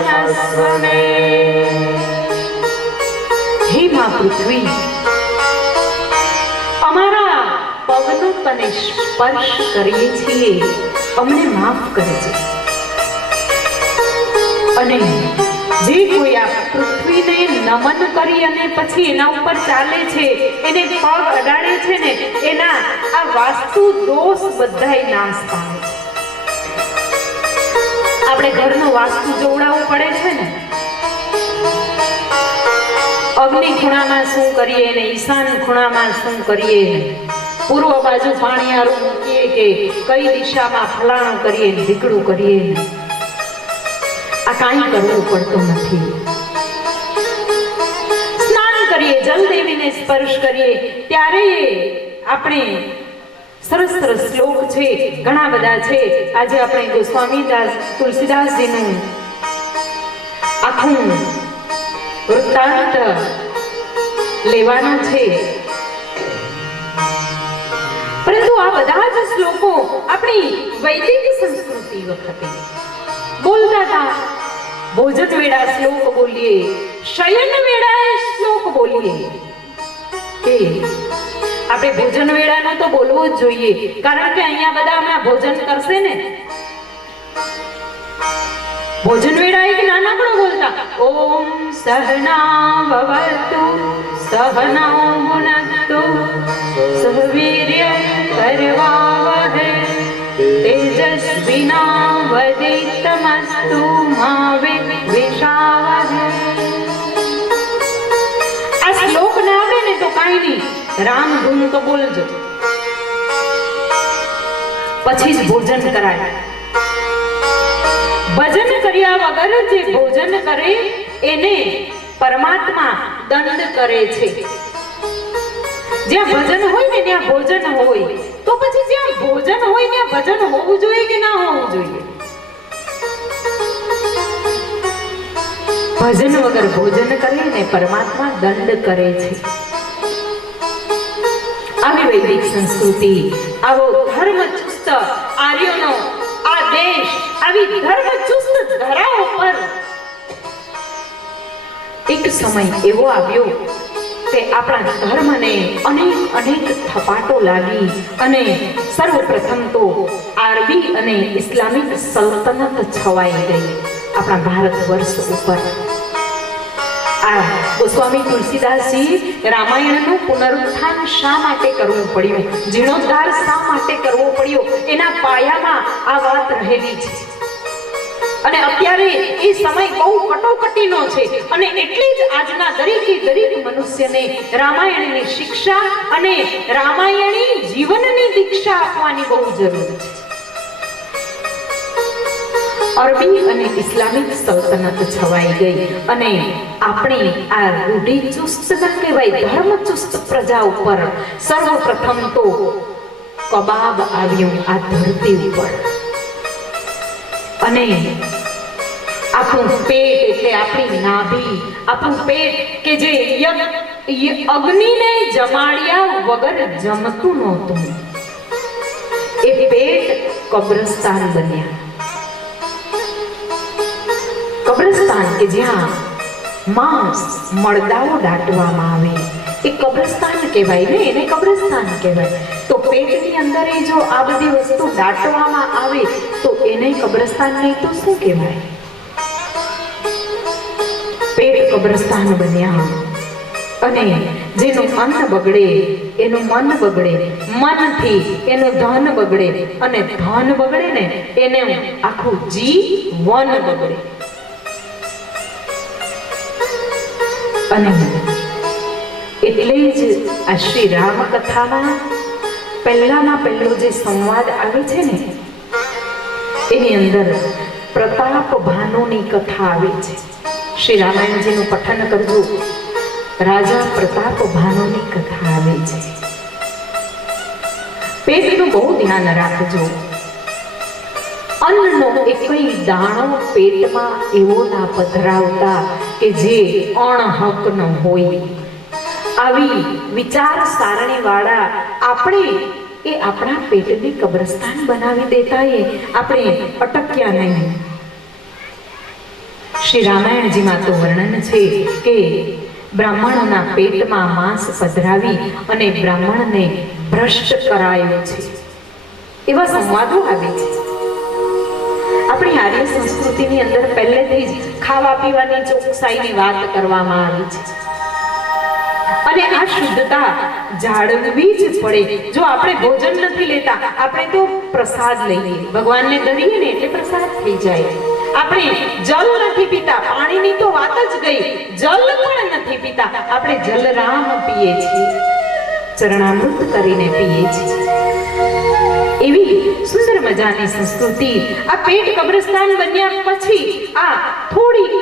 क्षमस्व हे मां पृथ्वी, અમારા પગનો તને સ્પર્શ કરીએ છીએ, અમને માફ કરજે. અને જે કોઈ આ પૃથ્વીને નમન કરી અને પછી એના ઉપર ચાલે છે, એને પગ અડાડે છે ને, એના આ વાસ્તુ દોષ બધાય નાશ પામે છે. આપણે ઘરનો વાસ્તુ જોવડાવવું પડે છે ને, અગ્નિ ખૂણામાં શું કરીએ ને ઈશાન ખૂણામાં શું કરીએ, પૂર્વ બાજુ પાણીયારું મૂકીએ કે કઈ દિશામાં ફલાણું કરીએ, ઢીકડું કરીએ, આ કાંઈ કરવું પડતું નથી. સ્નાન કરીએ, જલદેવીને સ્પર્શ કરીએ, ત્યારે આપણે સરસ સરસ શ્લોક છે, ઘણા બધા છે. આજે આપણે ગોસ્વામીદાસ તુલસીદાસજીનું આખું વૃત્તાંત લેવાનું છે, પરંતુ આ બધા જ શ્લોકો આપણી વૈદિક સંસ્કૃતિ વખતે બોલતા હતા. ભોજન વેળા શ્લોક બોલીએ, શયન વેળાએ શ્લોક બોલીએ. કે આપણે ભોજન વેળાનો તો બોલવું જ જોઈએ, કારણ કે અહીંયા બધા હમણાં ભોજન કરશે ને. ભોજન વેળા એક નાનકડો બોલતા, ઓમ સહનાવવતુ સહનૌ ભુનક્તુ સહ વીર્યં કરવાવહૈ તેજસ્વિનાવધીતમસ્તુ મા વિદ્વિષાવહૈ. આ શ્લોક ના આવડે ને તો કાંઈ નહીં, રામ ધૂન તો બોલજો, પછી જ ભોજન કરાય. ભજન કર્યા વગર જે ભોજન કરે એને પરમાત્મા દંડ કરે છે. જ્યાં ભજન હોય ને ત્યાં ભોજન હોય, તો પછી જ્યાં ભોજન હોય ત્યાં ભજન હોવું જોઈએ કે ના હોવું જોઈએ? ભજન વગર ભોજન કરે ને પરમાત્મા દંડ કરે છે. આવી વૈદિક સંસ્કૃતિ, આવો ધર્મચુસ્ત આર્યોનો આ દેશ, આવી ધર્મચુસ્ત ધરા ઉપર એક સમય એવો આવ્યો કે આપણા ધર્મને અનેક થપાટો લાગી અને સર્વપ્રથમ તો આરબી અને ઇસ્લામિક સલ્તનત છવાઈ ગઈ આપણા ભારત વર્ષ ઉપર. આ ગોસ્વામી તુલસીદાસજી રામાયણનું પુનરુત્થાન શા માટે કરવું પડ્યું, જીર્ણોદ્ધાર શા માટે કરવો પડ્યો, એના પાયામાં આ વાત રહેલી છે. અને અત્યારે એ સમય બહુ કટોકટીનો છે, અને એટલે જ આજના દરેક મનુષ્યને રામાયણની શિક્ષા અને રામાયણી જીવનની દીક્ષા આપવાની બહુ જરૂર છે. અરબી અને ઇસ્લામિક સલ્તનત છવાઈ ગઈ અને આપણી આ રૂઢિચુસ્ત ના કહેવાય ધર્મચુસ્ત પ્રજા ઉપર સર્વપ્રથમ તો કબાબ આવ્યું આ ધરતી ઉપર. અને આપણું પેટ એટલે આપણી નાભી, આપણું પેટ કે જે અગ્નિને જમાડ્યા વગર જમતું નહોતું, એ પેટ કબ્રસ્તાન બન્યા. કબ્રસ્તાન કે જ્યાં માંસ મળદાઓ દાટવામાં આવે એ કબ્રસ્તાન કહેવાય ને, એને કબ્રસ્તાન કહેવાય. તો પેટની અંદર એ જો આ બધી વસ્તુ દાટવામાં આવે તો એને કબ્રસ્તાન નહીં તો શું કહેવાય? પેટ કબ્રસ્તાન બન્યા. અને જેનું અન્ન બગડે એનું મન બગડે, મનથી એનું ધન બગડે, અને ધન બગડે ને એને આખું જીવન બગડે. અને એટલે જ આ શ્રી રામ કથામાં પહેલામાં પહેલો જે સંવાદ આવે છે ને એની અંદર પ્રતાપ ભાનુની કથા આવે છે. શ્રી રામાયણજીનું પઠન કરજો, રાજા પ્રતાપ ભાનુની કથા આવે છે. પેટનું બહુ ધ્યાન રાખજો. અન્નનો એકય દાણો પેટમાં એવો ના પધરાવતા કે જે અણહક ન હોય. આવી વિચાર સારણી વાળા આપણે એ આપણા પેટને કબ્રસ્તાન બનાવી દેતા એ આપણે અટક્યા નહીં. શ્રી રામાયણજીમાં તો વર્ણન છે કે બ્રાહ્મણના પેટમાં માંસ પધરાવી અને બ્રાહ્મણને ભ્રષ્ટ કરાયો છે. એવા સંવાદો આવે છે. આપણી આર્ય સંસ્કૃતિની અંદર પહેલેથી જ ખાવા પીવાની ચોકસાઈની વાત કરવામાં આવી છે અને આ શુદ્ધતા જાળવવી જ પડે. જો આપણે ભોજન નથી લેતા, આપણે તો પ્રસાદ લઈએ, ભગવાનને ધરીએ ને એટલે પ્રસાદ થઈ જાય. આપણે જલ નથી પીતા, પાણીની તો વાત જ ગઈ, જલ પણ નથી પીતા, આપણે જલરામ પીએ છીએ, ચરણામૃત કરીને પીએ છીએ. એવી સુંદર મજાની સંસ્કૃતિ આ પેટ કબ્રસ્તાન બન્યા પછી આ થોડીક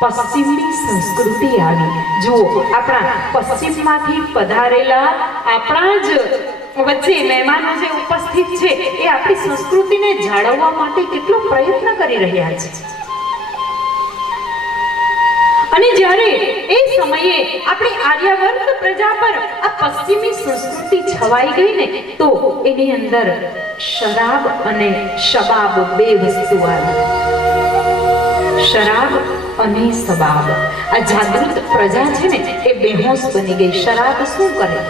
પશ્ચિમની સંસ્કૃતિ આવી. જુઓ, આપણા પશ્ચિમમાંથી પધારેલા આપણા જ વચ્ચે મહેમાનો જે ઉપસ્થિત છે એ આપણી સંસ્કૃતિને જાળવવા માટે કેટલો પ્રયત્ન કરી રહ્યા છે. અને જ્યારે એ સમયે આપણી આર્યાવર્ત પ્રજા પર આ પશ્ચિમી સંસ્કૃતિ છવાઈ ગઈ ને, તો એની અંદર શરાબ અને શબાબ બે વસ્તુ આવી. શરાબ અને શબાબ. આ જાગૃત પ્રજા છે ને એ બેહોશ બની ગઈ. શરાબ શું કરે?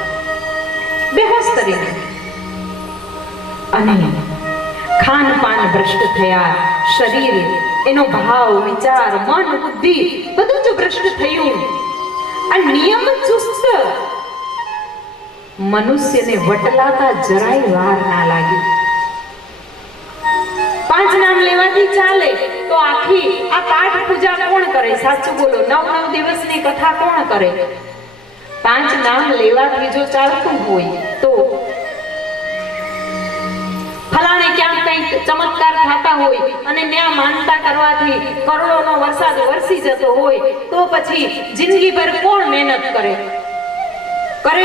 બેહોશ કરી દે. અને ખાનપાન ભ્રષ્ટ થયા, શરીર, એનો ભાવ, વિચાર, મન, બુદ્ધિ બધું જ ભ્રષ્ટ થયું. આ નિયમ ચુસ્ત મનુષ્યને વટલાતા જરાય વાર ના લાગી. 5 નામ લેવાથી ચાલે તો આખી આ પાઠ પૂજા કોણ કરે? સાચું બોલો, 9 દિવસની કથા કોણ કરે? 5 નામ લેવાથી જો ચાલતું હોય તો ફલાણે ક્યાંક કંઈક ચમત્કાર થતા હોય અને ત્યાં માનતા કરવાથી કરોડોનો વરસાદ વરસી જતો હોય તો પછી જિંદગીભર કોણ મહેનત કરે? કરે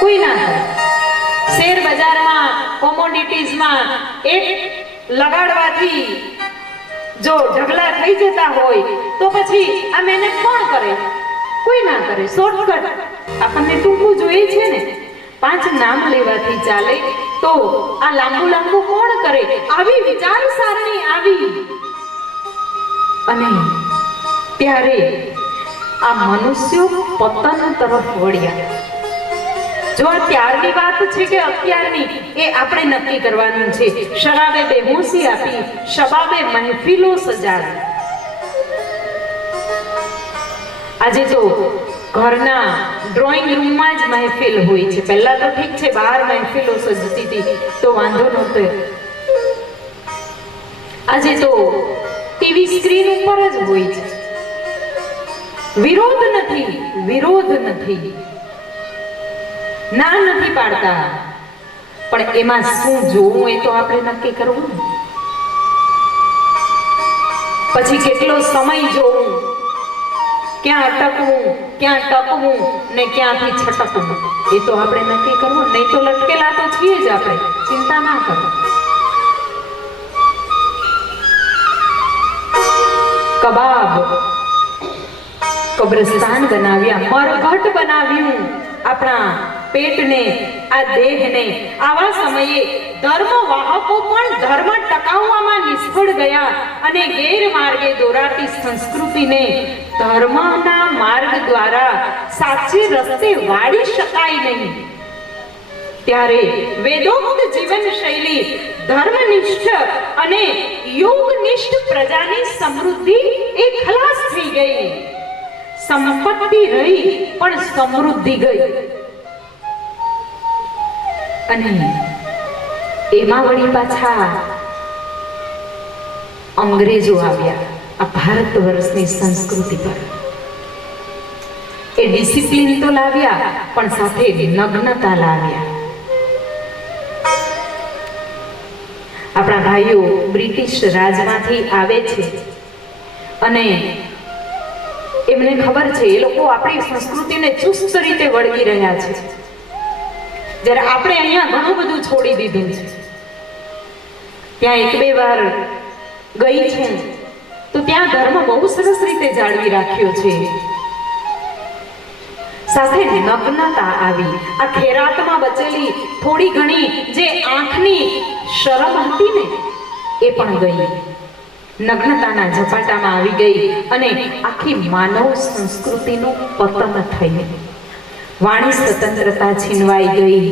કોઈ ના કરે. શેર બજારમાં, કોમોડિટીઝમાં એક લગાડવાથી જો ઢગલા થઈ જતા હોય તો પછી આ મહેનત કોણ કરે? કોઈ ના કરે. શોર્ટકટ આપણને ટૂંકું જોઈએ છે ને. 5 નામ લેવાથી ચાલે તો આ લાંબુ કોણ કરે? આવી વિચારસરણી આવી અને ત્યારે આ મનુષ્યો પતન તરફ વળ્યા. જો આ ત્યારની વાત છે કે અત્યારની એ આપણે નક્કી કરવાનું છે. શરાબે બેહોશી આપી, શબાબે મહેફિલો સજાવી. આજે તો ઘરના ડ્રોઈંગ રૂમમાં જ મહેફિલ હોય છે. પહેલા તો ઠીક છે, બહાર મહેફિલો સજતી હતી તો વાંધો નહોતો. આજે તો ટીવી સ્ક્રીન ઉપર જ હોય છે. વિરોધ નથી, ના નથી પાડતા, પણ એમાં શું જોવું એ તો આપણે નક્કી કરવું. પછી કેટલો સમય જોવું, ક્યાં અટકવું, ક્યાં ટકવું ને ક્યાંથી છટકવું એ તો આપણે નક્કી કરવું. નહીં તો લટકેલા તો છીએ જ આપણે, ચિંતા ના કરો. કબાબ, કબ્રસ્તાન બનાવ્યા, મરઘટ બનાવ્યું આપણા પેટને, આ દેહને. આવા સમયે ધર્મ વાહકો પણ ધર્મ ટકાવવામાં નિષ્ફળ ગયા અને ગેરમાર્ગે દોરાતી સંસ્કૃતિને ધર્મના માર્ગ દ્વારા સાચે રસ્તે વાળી શકાય નહીં. ત્યારે વેદોક્ત જીવન શૈલી ધર્મનિષ્ઠ અને યોગનિષ્ઠ પ્રજાની સમૃદ્ધિ એ ખલાસ થઈ ગઈ. સંપત્તિ રહી પણ સમૃદ્ધિ ગઈ. અને એમાં વળી પાછા અંગ્રેજો આવ્યા આ ભારત વર્ષની સંસ્કૃતિ પર. એ ડિસિપ્લિન તો લાવ્યા પણ સાથે નગ્નતા લાવ્યા. આપણા ભાઈઓ બ્રિટિશ રાજમાંથી આવે છે અને એમને ખબર છે એ લોકો આપણી સંસ્કૃતિને ચુસ્ત રીતે વળગી રહ્યા છે, જ્યારે આપણે અહીંયા ઘણું બધું છોડી દીધું છે. ત્યાં 1-2 વાર ગઈ છું તો ત્યાં ધર્મ બહુ સરસ રીતે જાળવી રાખ્યો છે. સાથે નગ્નતા આવી. આ ખેરાતમાં બચેલી થોડી ઘણી જે આંખની શરમ હતી ને એ પણ ગઈ. નગ્નતાના ઝપાટામાં આવી ગઈ અને આખી માનવ સંસ્કૃતિનું પતન થયું. વાણી સ્વતંત્રતા છીનવાઈ ગઈ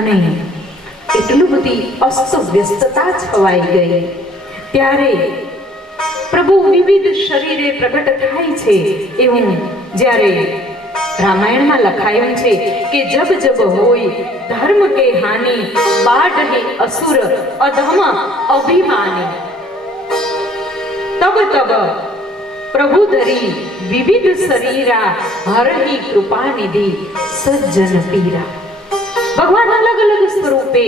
અને એટલી બધી અસ્તવ્યસ્તતા છવાઈ ગઈ. ત્યારે પ્રભુ વિવિધ શરીરે પ્રગટ થાય છે એવું જ્યારે રામાયણમાં લખાયું છે કે જબ જબ હોય ધર્મ કે હાનિ બાઢ અસુર અધમ અભિમાની તબ તબ પ્રભુ ધરી વિવિધ શરીરા હરહી કૃપા નિધિ સજ્જન પીરા. ભગવાન અલગ અલગ સ્વરૂપે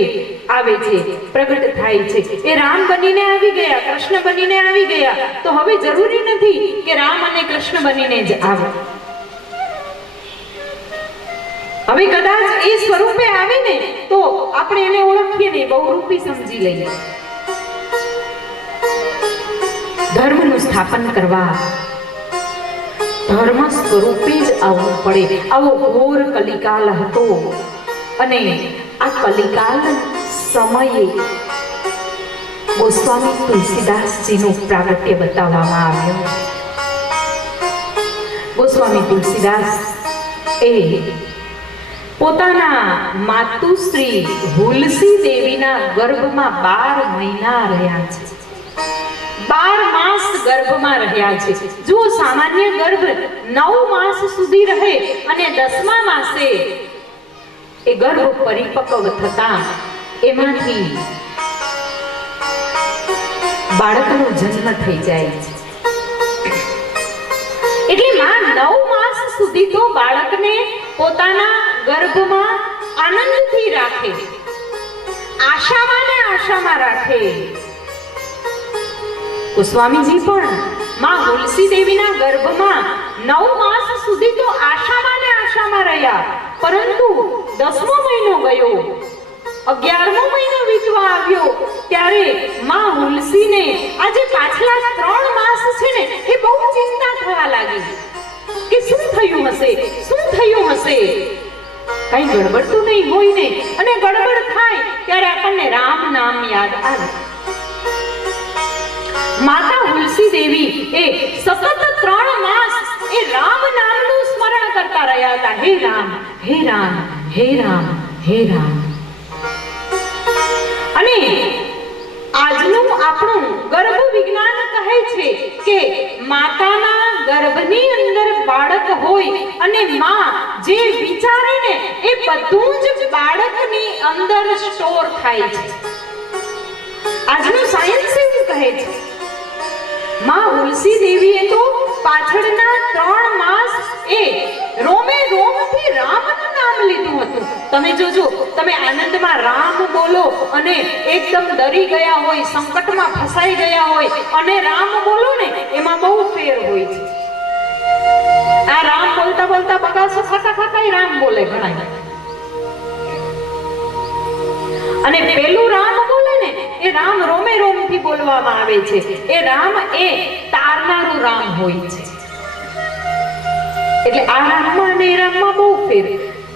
આવે છે, પ્રગટ થાય છે. એ રામ બનીને આવી ગયા, કૃષ્ણ બનીને આવી ગયા, તો હવે જરૂરી નથી કે રામ અને કૃષ્ણ બનીને જ આવે. હવે કદાચ એ સ્વરૂપે આવે ને તો આપણે એને ઓળખીએ ને બહુરૂપી સમજી લઈએ. ધર્મનું સ્થાપન કરવા ધર્મ સ્વરૂપે જ આવવું પડે. આવો ઘોર કલિકાલ હતો અને આ કલિકાલ સમયે ગોસ્વામી તુલસીદાસજીનું પ્રાગટ્ય બતાવવામાં આવ્યું. ગોસ્વામી તુલસીદાસ એ પોતાના માતુશ્રી હુલસી દેવીના ગર્ભમાં 12 મહિના રહ્યા છે. 12 માસ ગર્ભમાં રહ્યા છે. જો સામાન્ય ગર્ભ 9 માસ સુધી રહે અને 10મા માસે એ ગર્ભ પરિપક્વ થતા એમાંથી બાળકનો જન્મ થઈ જાય છે. એટલે માં 9 માસ સુધી તો બાળકને પોતાના ગર્ભમાં આનંદથી રાખે, આશામાં રાખે. ગોસ્વામીજી પણ માં હુલસી દેવીના ગર્ભમાં 9 માસ સુધી તો આશામાં રહ્યા, પરંતુ 10મો મહિનો ગયો, 11મો મહિનો વીતવા આવ્યો ત્યારે માં હુલસીને આજે પાછલા 3 માસ છે ને એ બહુ ચિંતા થવા લાગી કે શું થયું હશે. કઈ ગડબડ તો નહીં હોય ને. અને ગડબડ થાય ત્યારે આપણને રામ નામ યાદ આવે. માતા હુલસી દેવી એ સતત 3 માસ એ રામ નામનું સ્મરણ કરતા રહ્યા હતા. હે રામ, હે રામ, હે રામ, હે રામ. અને આજનું આપણું ગર્ભ વિજ્ઞાન કહે છે કે માતાના ગર્ભની અંદર બાળક હોય અને માં જે વિચારે ને એ બધું જ બાળકની અંદર સ્ટોર થાય છે. આજનું સાયન્સ એવું કહે છે. માં હુલસી દેવીએ તો પાછળના 3 માસ એ રોમે રોમથી રામનું નામ લીધું હતું. તમે જોજો, તમે આનંદમાં રામ બોલો અને એકદમ ડરી ગયા હોય, સંકટમાં ફસાઈ ગયા હોય અને રામ બોલો ને એમાં બહુ ફેર હોય છે. આ રામ બોલતા બોલતા બગાસો ખાતા રામ બોલે ઘણા, અને પેલું રામ બોલે ને એ રામ રોમે રોમથી બોલવામાં આવે છે. એ રામ એ તારનારું રામ હોય છે. એટલે આ રામમાં અને એ રામમાં બહુ ફેર.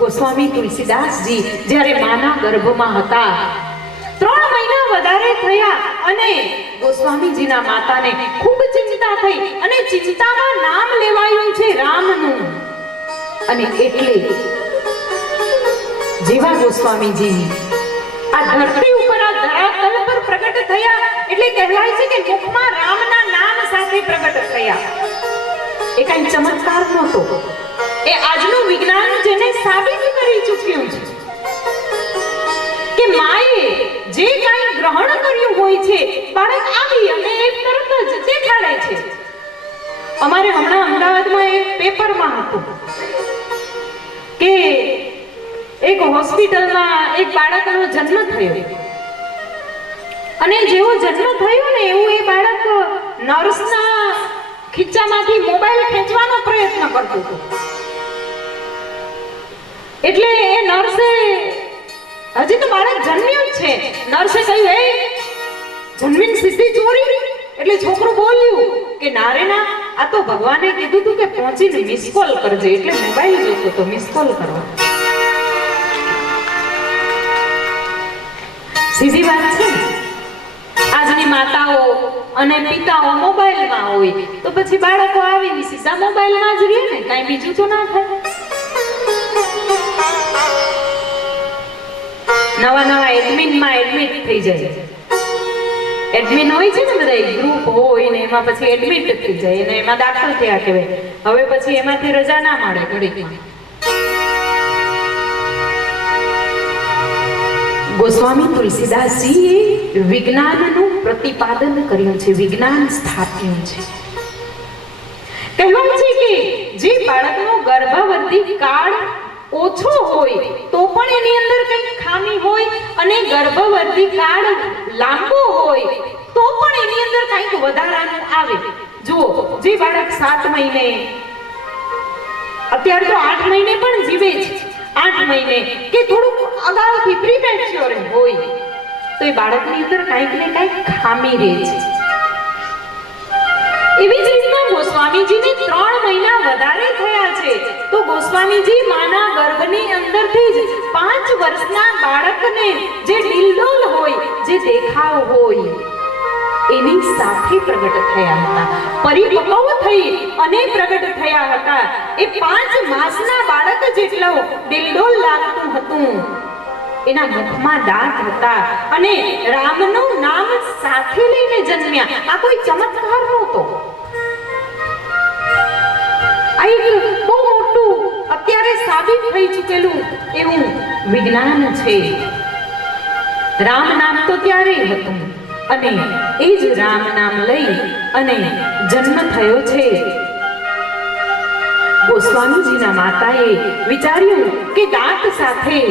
ગોસ્વામી તુલસીદાસજી જ્યારે માના ગર્ભમાં હતા, 3 મહિના વધારે થયા અને ગોસ્વામીજીના માતાને ખૂબ ચિંતા થઈ અને ચિંતામાં નામ લેવાયું છે રામનું. અને એટલે જેવા ગોસ્વામીજી આ ધરતી ઉપર આ ધરાતલ પર પ્રગટ થયા એટલે કહેવાય છે કે મુખમાં રામના નામ સાથે પ્રગટ થયા. એ કઈ ચમત્કાર નહોતો. એ આજનું વિજ્ઞાન જેને સાબિત કરી ચૂક્યું છે કે માએ જે કાંઈ ગ્રહણ કર્યું હોય છે બાળક આવી અને એ તરત જ દેખાડે છે. અમારે હમણાં અમદાવાદમાં એક પેપરમાં હતું કે એક હોસ્પિટલમાં એક બાળકનો જન્મ થયો અને જેવો જન્મ થયો ને એવું એ બાળક નર્સના ખીચામાંથી મોબાઈલ ખેંચવાનો પ્રયત્ન કરતો હતો. એટલે એ નર્સે, હજી તો બાળક જન્મ્યું જ છે, નર્સે કહ્યું એ જન્મીને સીધી ચોરી. એટલે છોકરું બોલ્યું કે ના રે ના, આ તો ભગવાને કીધું હતું કે પહોંચીને મિસ કોલ કરજે, એટલે મોબાઈલ જોતો તો મિસ કોલ કરવા. સીધી વાત છે. આજની માતાઓ અને પિતાઓ મોબાઈલમાં હોય તો પછી બાળકો આવીને સીધા મોબાઈલમાં જ રહે ને, કાંઈ બીજું તો ના થાય. નવા એડમિનમાં એડમિટ થઈ જાય. એડમિન હોય છે ને, બધા ગ્રુપ હોય ને એમાં પછી એડમિટ થઈ જાય અને એમાં દાખલ થયા કહેવાય. હવે પછી એમાંથી રજા ના મળે ઘડીકમાં. ગોસ્વામી તુલસીદાસજીએ વિજ્ઞાનનું પ્રતિપાદન કર્યું છે, વિજ્ઞાન સ્થાપ્યું છે. કહેવાય છે કે જે બાળકનો ગર્ભવતી કાળ ઓછો હોય તો પણ એની અંદર કંઈક ખામી હોય, અને ગર્ભવતી કાળ લાંબો હોય તો પણ એની અંદર કંઈક વધારાનું આવે. જુઓ, જે બાળક 7 મહિને, અત્યારે તો 8 મહિને પણ જીવે છે, 8 મહિને કે થોડુંક અગાઉથી પ્રીમેચ્યોર હોય તો એ બાળકની અંદર કંઈક ને કંઈક ખામી રહે છે. એવી જ રીતના ગોસ્વામીજીને 3 મહિના વધારે થયા છે તો ગોસ્વામીજી માના ગર્ભની અંદરથી જ 5 વર્ષના બાળકને જે ડિલડોલ હોય, જે દેખાવ હોય એની સાથે પ્રગટ થયા હતા, પરિપક્વ થઈ અને પ્રગટ થયા હતા. એ 5 માસના બાળક જેટલો ડિલડોલ લાગતું હતું, એના મુખમાં દાંત હતા અને રામનું નામ સાથે લઈને જન્મ્યા. આ કોઈ ચમત્કાર નહોતો, આ એક બહુ મોટું અત્યારે સાબિત થઈ ચૂકેલું એવું વિજ્ઞાન છે. રામ નામ તો ત્યારે હતું અને એ જ રામ નામ લઈ અને જન્મ થયો છે. ગોસ્વામીજીના માતાએ વિચાર્યું કે દાંત સાથે,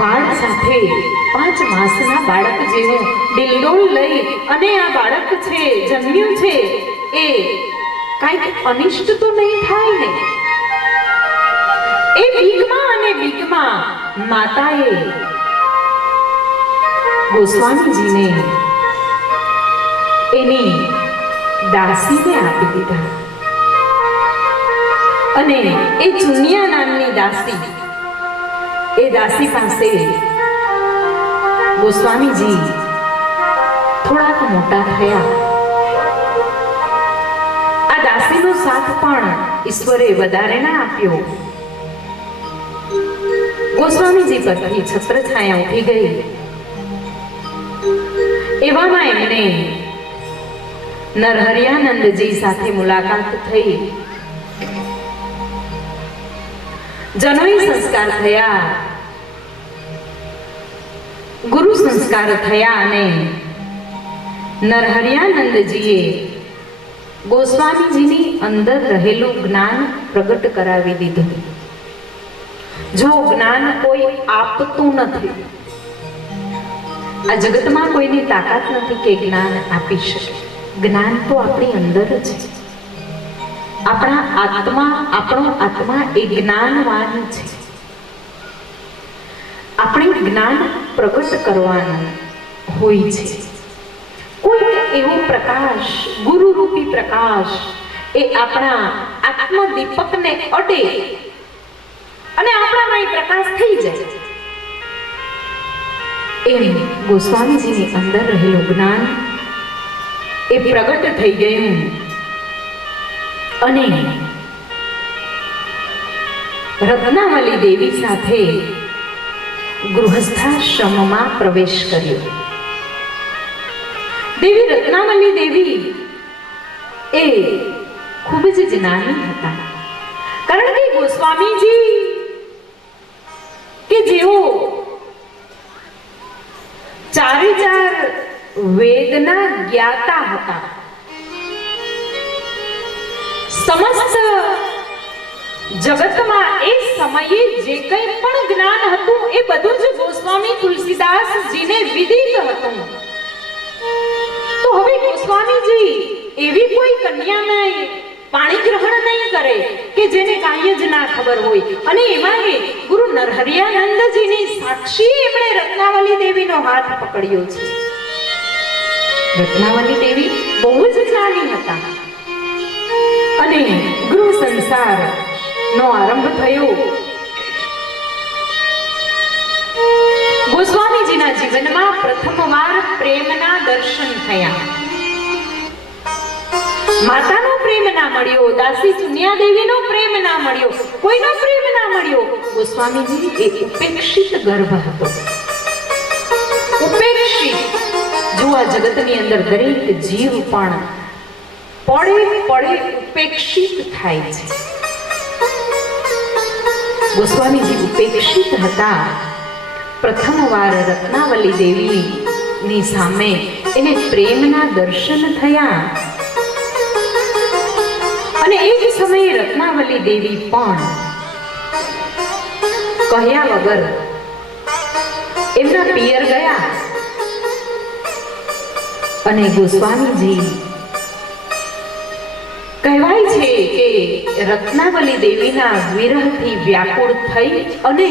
વાળ સાથે 5 માસના બાળક જેવું ડિલડોલ લઈ અને આ બાળક છે જન્મ્યું છે, એ કાંઈક અનિષ્ટ તો નહીં થાય ને. એ બીકમાં માતાએ ગોસ્વામીજીને એની દાસીને આપી દીધા અને એ ચુનિયા નામની દાસી, એ દાસી પાસે ગોસ્વામીજી થોડાક મોટા થયા. આ દાસીનો સાથ પણ ઈશ્વરે વધારે ના આપ્યો. ગોસ્વામીજી પરથી છત્રછાયા ઉઠી ગઈ. એવામાં એમને નરહરિયાનંદજી સાથે મુલાકાત થઈ. જનોઈ સંસ્કાર થયા, ગુરુ સંસ્કાર થયા અને નરહરિયાનંદજીએ ગોસ્વામીજીની અંદર રહેલું જ્ઞાન પ્રગટ કરાવી દીધું. જો જ્ઞાન કોઈ આપતું નથી, આ જગતમાં કોઈની તાકાત નથી કે જ્ઞાન આપી શકે. જ્ઞાન તો આપણી અંદર છે. આપણો આત્મા એ જ્ઞાનવાન છે. આપણે જ્ઞાન પ્રગટ કરવાનું હોય છે. કોઈ એવો પ્રકાશ, ગુરુરૂપી પ્રકાશ એ આપણા આત્મદીપકને અડે અને આપણામાં એ પ્રકાશ થઈ જાય. એમ ગોસ્વામીજીની અંદર રહેલું જ્ઞાન એ પ્રગટ થઈ ગયું અને રત્નાવલી દેવી સાથે ગૃહસ્થાશ્રમમાં પ્રવેશ કર્યો. દેવી રત્નાવલી દેવી એ ખૂબ જ જ્ઞાની હતા. કારણ કે ગોસ્વામીજી કે જેઓ 4 વેદના જ્ઞાતા હતા, સમસ્ત જગતમાં એ સમયે જે કંઈ પણ જ્ઞાન હતું એ બધું જ ગોસ્વામી તુલસીદાસજીને વિદિત હતું. તો હવે ગોસ્વામીજી એવી કોઈ કન્યાને પાણી ગ્રહણ નહીં કરે કે જેને કાંઈ જ ના ખબર હોય. અને એમાં ગુરુ નરહરિયાનંદજીની સાક્ષી એમણે રત્નાવલી દેવીનો હાથ પકડ્યો છે. રત્નાવલી દેવી બહુ જ જ્ઞાની હતા અને ગૃહ સંસાર નો આરંભ થયો. ગોસ્વામીજી ગોસ્વામીજીના જીવનમાં પ્રથમવાર પ્રેમના દર્શન થયા. માતાનો પ્રેમ ના મળ્યો, દાસી ચુનિયા દેવીનો પ્રેમ ના મળ્યો, કોઈનો પ્રેમ ના મળ્યો. ગોસ્વામીજી એ ઉપેક્ષિત ગર્ભ હતો. ઉપેક્ષિત. જો આ જગતની અંદર દરેક જીવ પણ પડે પડે ઉપેક્ષિત થાય છે. ગોસ્વામીજી ઉપેક્ષિત હતા. પ્રથમવાર રત્નાવલી દેવીની સામે એને પ્રેમના દર્શન થયા. અને એ જ સમયે રત્નાવલી દેવી પણ કહ્યા વગર એમના પિયર ગયા. અને ગોસ્વામીજી કહેવાય છે કે રત્નાવલી દેવીના વિરહથી વ્યાકુળ થઈ અને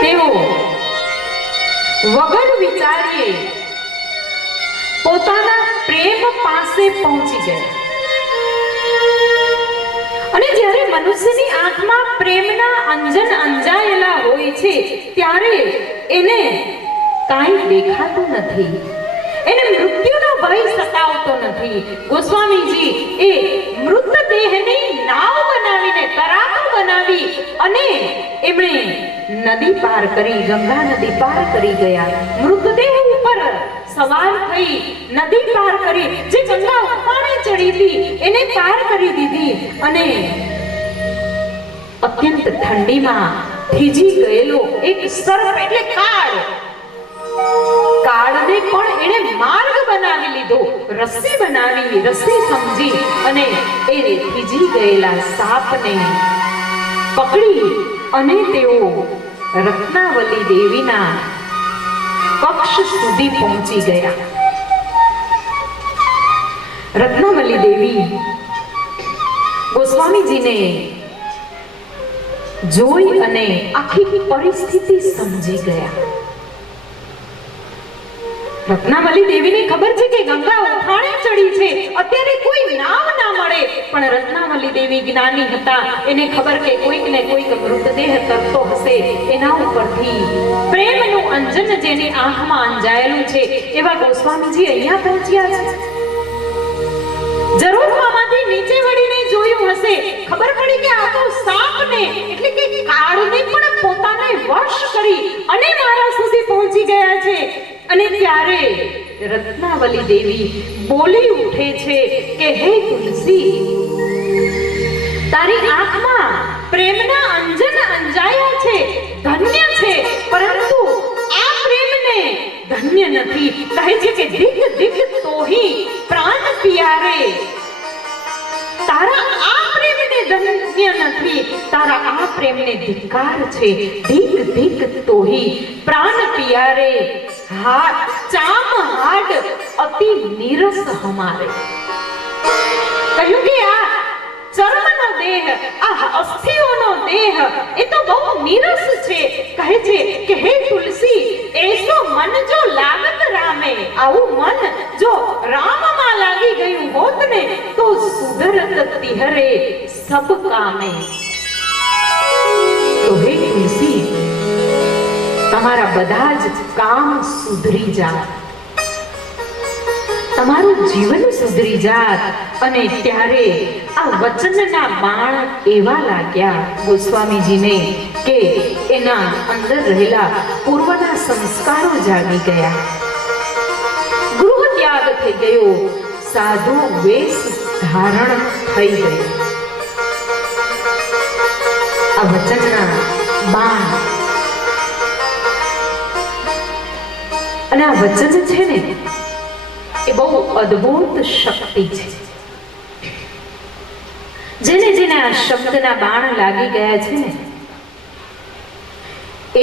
તેઓ વગર વિચારીએ પોતાના પ્રેમ પાસે પહોંચી ગયા. અને જ્યારે મનુષ્યની આંખમાં પ્રેમના અંજન અંજાયેલા હોય છે ત્યારે એને કાંઈ દેખાતું નથી, એને મૃત્યુનો ભય સતાવતો નથી. ગોસ્વામીજી એ મૃતદેહની નાવ બનાવીને તરાપો બનાવી અને એમણે નદી પાર કરી, ગંગા નદી પાર કરી ગયા. મૃતદેહ ઉપર સવાર થઈ નદી પાર કરી, જે ગંગા ઉફાણે ચડી હતી એને પાર કરી દીધી. અને અત્યંત ઠંડીમાં થીજી ગયેલો એક સર્પ એટલે કાળ, કાળને પણ એને માર્ગ બનાવી લીધો, રસ્સી બનાવી, રસ્સી સમજી અને એ થીજી ગયેલા સાપને પકડી અને તેઓ રત્નાવલી દેવીના કક્ષ સુધી પહોંચી ગયા. રત્નાવલી દેવી ગોસ્વામીજીને જોઈ અને આખી પરિસ્થિતિ સમજી ગયા. રત્નાવલી દેવીને ખબર છે કે ગંગા ઉફાણે ચડી છે, અત્યારે કોઈ નાવ ના મળે. પણ રત્નાવલી દેવી જ્ઞાની હતા, એને ખબર કે કોઈક ને કોઈક મૃતદેહ તરતો હશે. એના ઉપરથી પ્રેમનું અંજન જેની આંખમાં અંજાયેલું છે એવા ગોસ્વામીજી અહીંયા પહોંચ્યા છે. જરૂર આમાંથી નીચે વળીને જોયું હશે, ખબર પડી કે આ તો સાપને એટલે કે કાળને પણ પોતાને વશ કરી અને મારા સુધી પહોંચી ગયા છે. અને ત્યારે રત્નાવલી દેવી બોલી ઉઠે છે કે હે તુલસી, તારી આંખમાં પ્રેમના અંજન અંજાયા છે, ધન્ય છે, પરંતુ આ પ્રેમને ધન્ય નથી. કહે છે કે દિગ દિગ તોહી પ્રાણ પિયારે, તારા આ પ્રેમને ધન્ય નથી, તારા આ પ્રેમને ધિક્કાર છે. દિગ દિગ તોહી પ્રાણ પિયારે, હાથ ચામ હાડ અતિ નીરસ હમારે. કહ્યું કે આ ચર્મનો દેહ, આ અસ્થિઓનો દેહ એ તો બહુ નીરસ છે. કહે છે કે હે તુલસી, એસો મન જો લાગત રામે, આવું મન જો રામમાં લાગી ગયું હોત ને તો સુધરત તિહરે સબ કામે. તો હે તુલસી, તમારા બધા જ કામ સુધરી જાત, તમારું જીવન સુધરી જાત. અને ત્યારે આ વચનના બાણ એવા લાગ્યા ગોસ્વામીજીને કે એના અંદર રહેલા પૂર્વના સંસ્કારો જાગી ગયા. ગૃહ ત્યાગ થઈ ગયો, સાધુ વેશ ધારણ થઈ ગયો. આ વચનના બાણ અને આ વચન છે ને એ બહુ અદ્ભુત શક્તિ છે. જેને જેને આ શબ્દના બાણ લાગી ગયા છે ને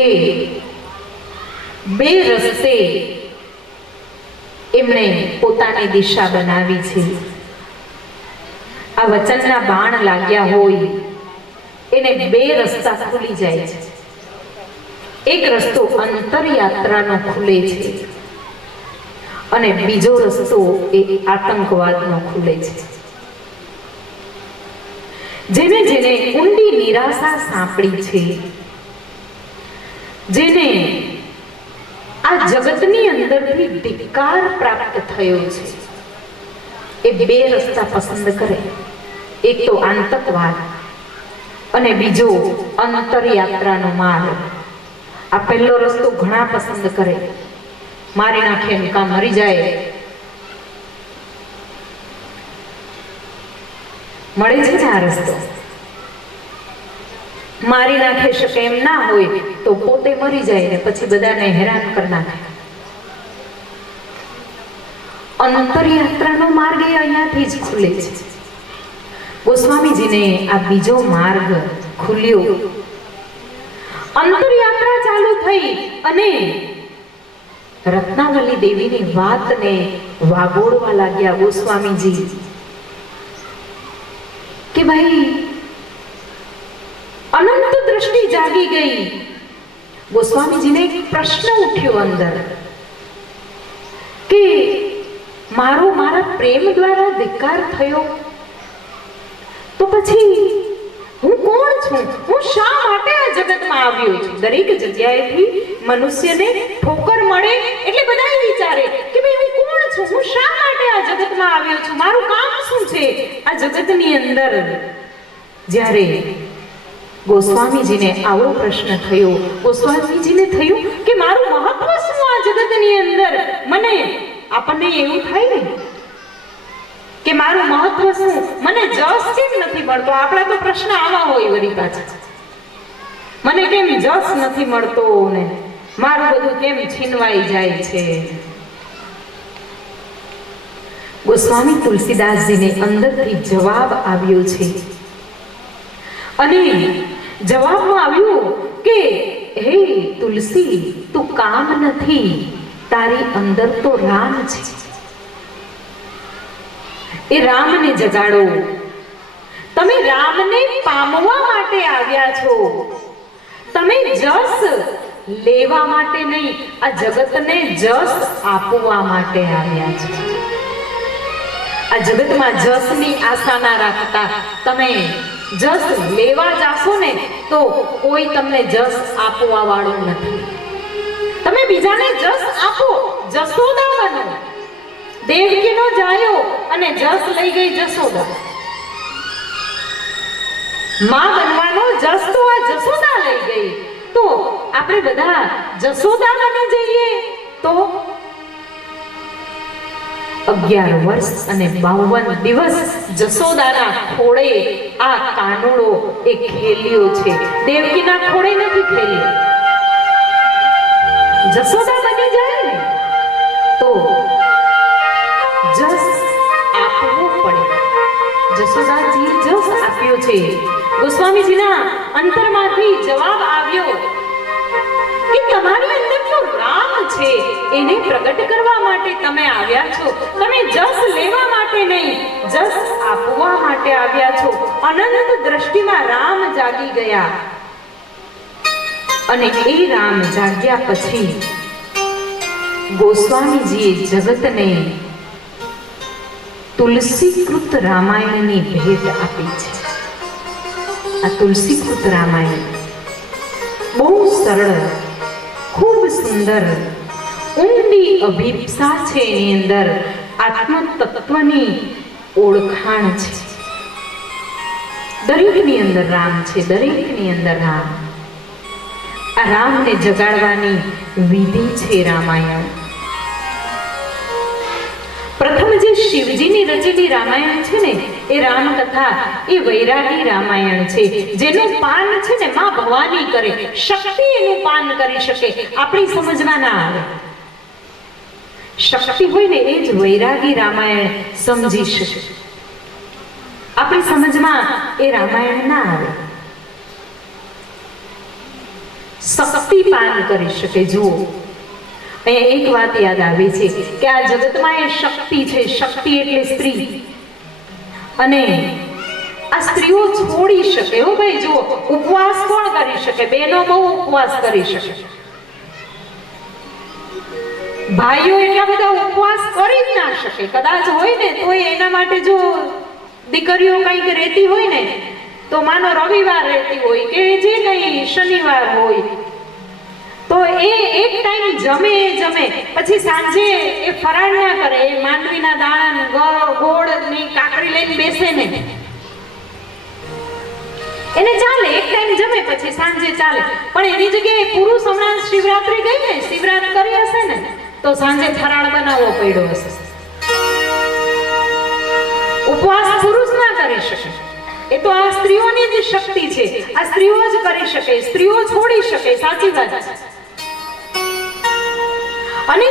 એ બે રસ્તે એમણે પોતાની દિશા બનાવી છે. આ વચનના બાણ લાગ્યા હોય એને બે રસ્તા ખુલી જાય છે. એક રસ્તો અંતરયાત્રાનો ખુલે છે અને બીજો રસ્તો એ આતંકવાદનો ખુલે છે. જેને જેને ઊંડી નિરાશા સાંપડી છે, જેને જગતની અંદરથી ધિક્કાર પ્રાપ્ત થયો છે એ બે રસ્તા પસંદ કરે, એક તો આંતકવાદ અને બીજો અંતરયાત્રાનો માર્ગ. આ પહેલો રસ્તો ઘણા પસંદ કરે, મારી નાખે કાં મરી જાય. મળે છે ને આ રસ્તો? મારી નાખે શકે એમ ના હોય તો પોતે મરી જાય ને પછી બધાને હેરાન કરી નાખે. અંતરયાત્રાનો માર્ગ એ અહીંયાથી જ ખુલે છે. ગોસ્વામીજીને આ બીજો માર્ગ ખુલ્યો. અંતરયાત્રા ચાલુ થઈ અને રત્નાવલી દેવીની વાતને વાગોળવા લાગ્યા ગોસ્વામીજી કે ભાઈ અનંત દ્રષ્ટિ જાગી ગઈ. ગોસ્વામીજીને એક પ્રશ્ન ઉઠ્યો અંદર કે મારા પ્રેમ દ્વારા ધિક્કાર થયો તો પછી હું કોણ છું? હું શા માટે આ જગતમાં આવ્યો છું? દરેક જગ્યાએથી મનુષ્યને ઠોકર મળે એટલે બધા વિચારે કે ભાઈ હું કોણ છું? હું શા માટે આ જગતમાં આવ્યો છું? મારું કામ શું છે આ જગતની અંદર? જ્યારે ગોસ્વામીજીને આવો પ્રશ્ન થયો, ગોસ્વામીજીને થયું કે મારું મહત્વ શું આ જગતની અંદર? મને આપણને એવું થાય ને કે મારું મહત્વ શું? મને જસ કેમ નથી મળતો? આપણા તો પ્રશ્ન આવા હોય વળી પાછા, મને કેમ જસ નથી મળતો ને મારું બધું કેમ છીનવાઈ જાય છે? ગોસ્વામી તુલસીદાસજીને અંદરથી જવાબ આવ્યો છે અને જવાબમાં આવ્યું કે હે તુલસી, તું કામ નથી, તારી અંદર તો રામ છે. એ રામને જગાડો. તમે રામને પામવા માટે આવ્યા છો, તમે જસ લેવા માટે નહીં, આ જગતને જસ આપવા માટે આવ્યા છો. આ જગતમાં જસની આશા ના રાખતા. તમે જસ લેવા જાશો ને તો કોઈ તમને જસ આપવા વાળું નથી. તમે બીજાને જસ આપો, જસોદા બનો. દેવકીનો જાયો અને જસ લઈ ગઈ જસોદા. માં બનવાનો જસ તો આ જસોદા લઈ ગઈ. તો આપણે બધા જસોદા બની જઈએ તો 11 વર્ષ અને 52 દિવસ જસોદાના ખોળે આ કાનુડો એ ખેલ્યો છે. દેવકીના ખોળે નથી ખેલ્યો. જસોદા બની જાય ને તો જસ આપવો પડે. જસોદાજી જસ આપ્યો છે. ગોસ્વામીજીના અંતરમાંથી જવાબ આવ્યો કે તમારી અંદર તો રામ છે, એને પ્રગટ કરવા માટે તમે આવ્યા છો. તમે જસ લેવા માટે નહીં, જસ આપવા માટે આવ્યા છો. અનંત દ્રષ્ટિમાં રામ જાગી ગયા અને એ રામ જાગ્યા પછી ગોસ્વામીજીએ જગતને તુલસીકૃત રામાયણની ભેટ આપી છે. આ તુલસીકૃત રામાયણ બહુ સરળ, ખૂબ સુંદર, ઊંડી અભિપ્સા છે. એની અંદર આત્મ તત્વની ઓળખાણ છે. દરેકની અંદર રામ છે, દરેકની અંદર રામ. આ રામને જગાડવાની વિધિ છે રામાયણ. પ્રથમ જે શિવજીની રચેલી રામાયણ છે ને એ રામકથા, એ વૈરાગી રામાયણ છે. જેનું પાન છે ને માં ભવાની કરે, શક્તિ એનું પાન કરી શકે. આપણી સમજમાં ના આવે. શક્તિ હોય ને એ જ વૈરાગી રામાયણ સમજી શકે. આપણી સમજમાં એ રામાયણ ના આવે. શક્તિ પાન કરી શકે. જુઓ, અહીંયા એક વાત યાદ આવે છે કે આ જગતમાં એ શક્તિ છે. શક્તિ એટલે સ્ત્રી. અને આ સ્ત્રીઓ છોડી શકે. હો ભાઈ, જુઓ, ઉપવાસ કોણ કરી શકે? બહેનો બહુ ઉપવાસ કરી શકે. ભાઈઓ એટલા બધા ઉપવાસ કરી જ ના શકે. કદાચ હોય ને તો એના માટે જો દીકરીઓ કંઈક રહેતી હોય ને તો માનો રવિવાર રહેતી હોય કે જે કંઈ શનિવાર હોય તો એ એક ટાઈમ જમે પછી સાંજે એ ફરાળ ના કરે, એ માંડવીના દાણા ગોળ ની કાકરી લઈને બેસે ને, એને ચાલે, એક ટાઈમ જમે પછી સાંજે ચાલે. પણ એની જગ્યાએ પુરુષ હમણાં શિવરાત્રી ગઈ ને, શિવરાત કરી હશે ને, તો સાંજે ફરાળ બનાવવો પડ્યો હશે. ઉપવાસ પુરુષ ના કરી શકે. એ તો આ સ્ત્રીઓની જ શક્તિ છે, આ સ્ત્રીઓ જ કરી શકે, સ્ત્રીઓ છોડી શકે. સાચી વાત છે. અને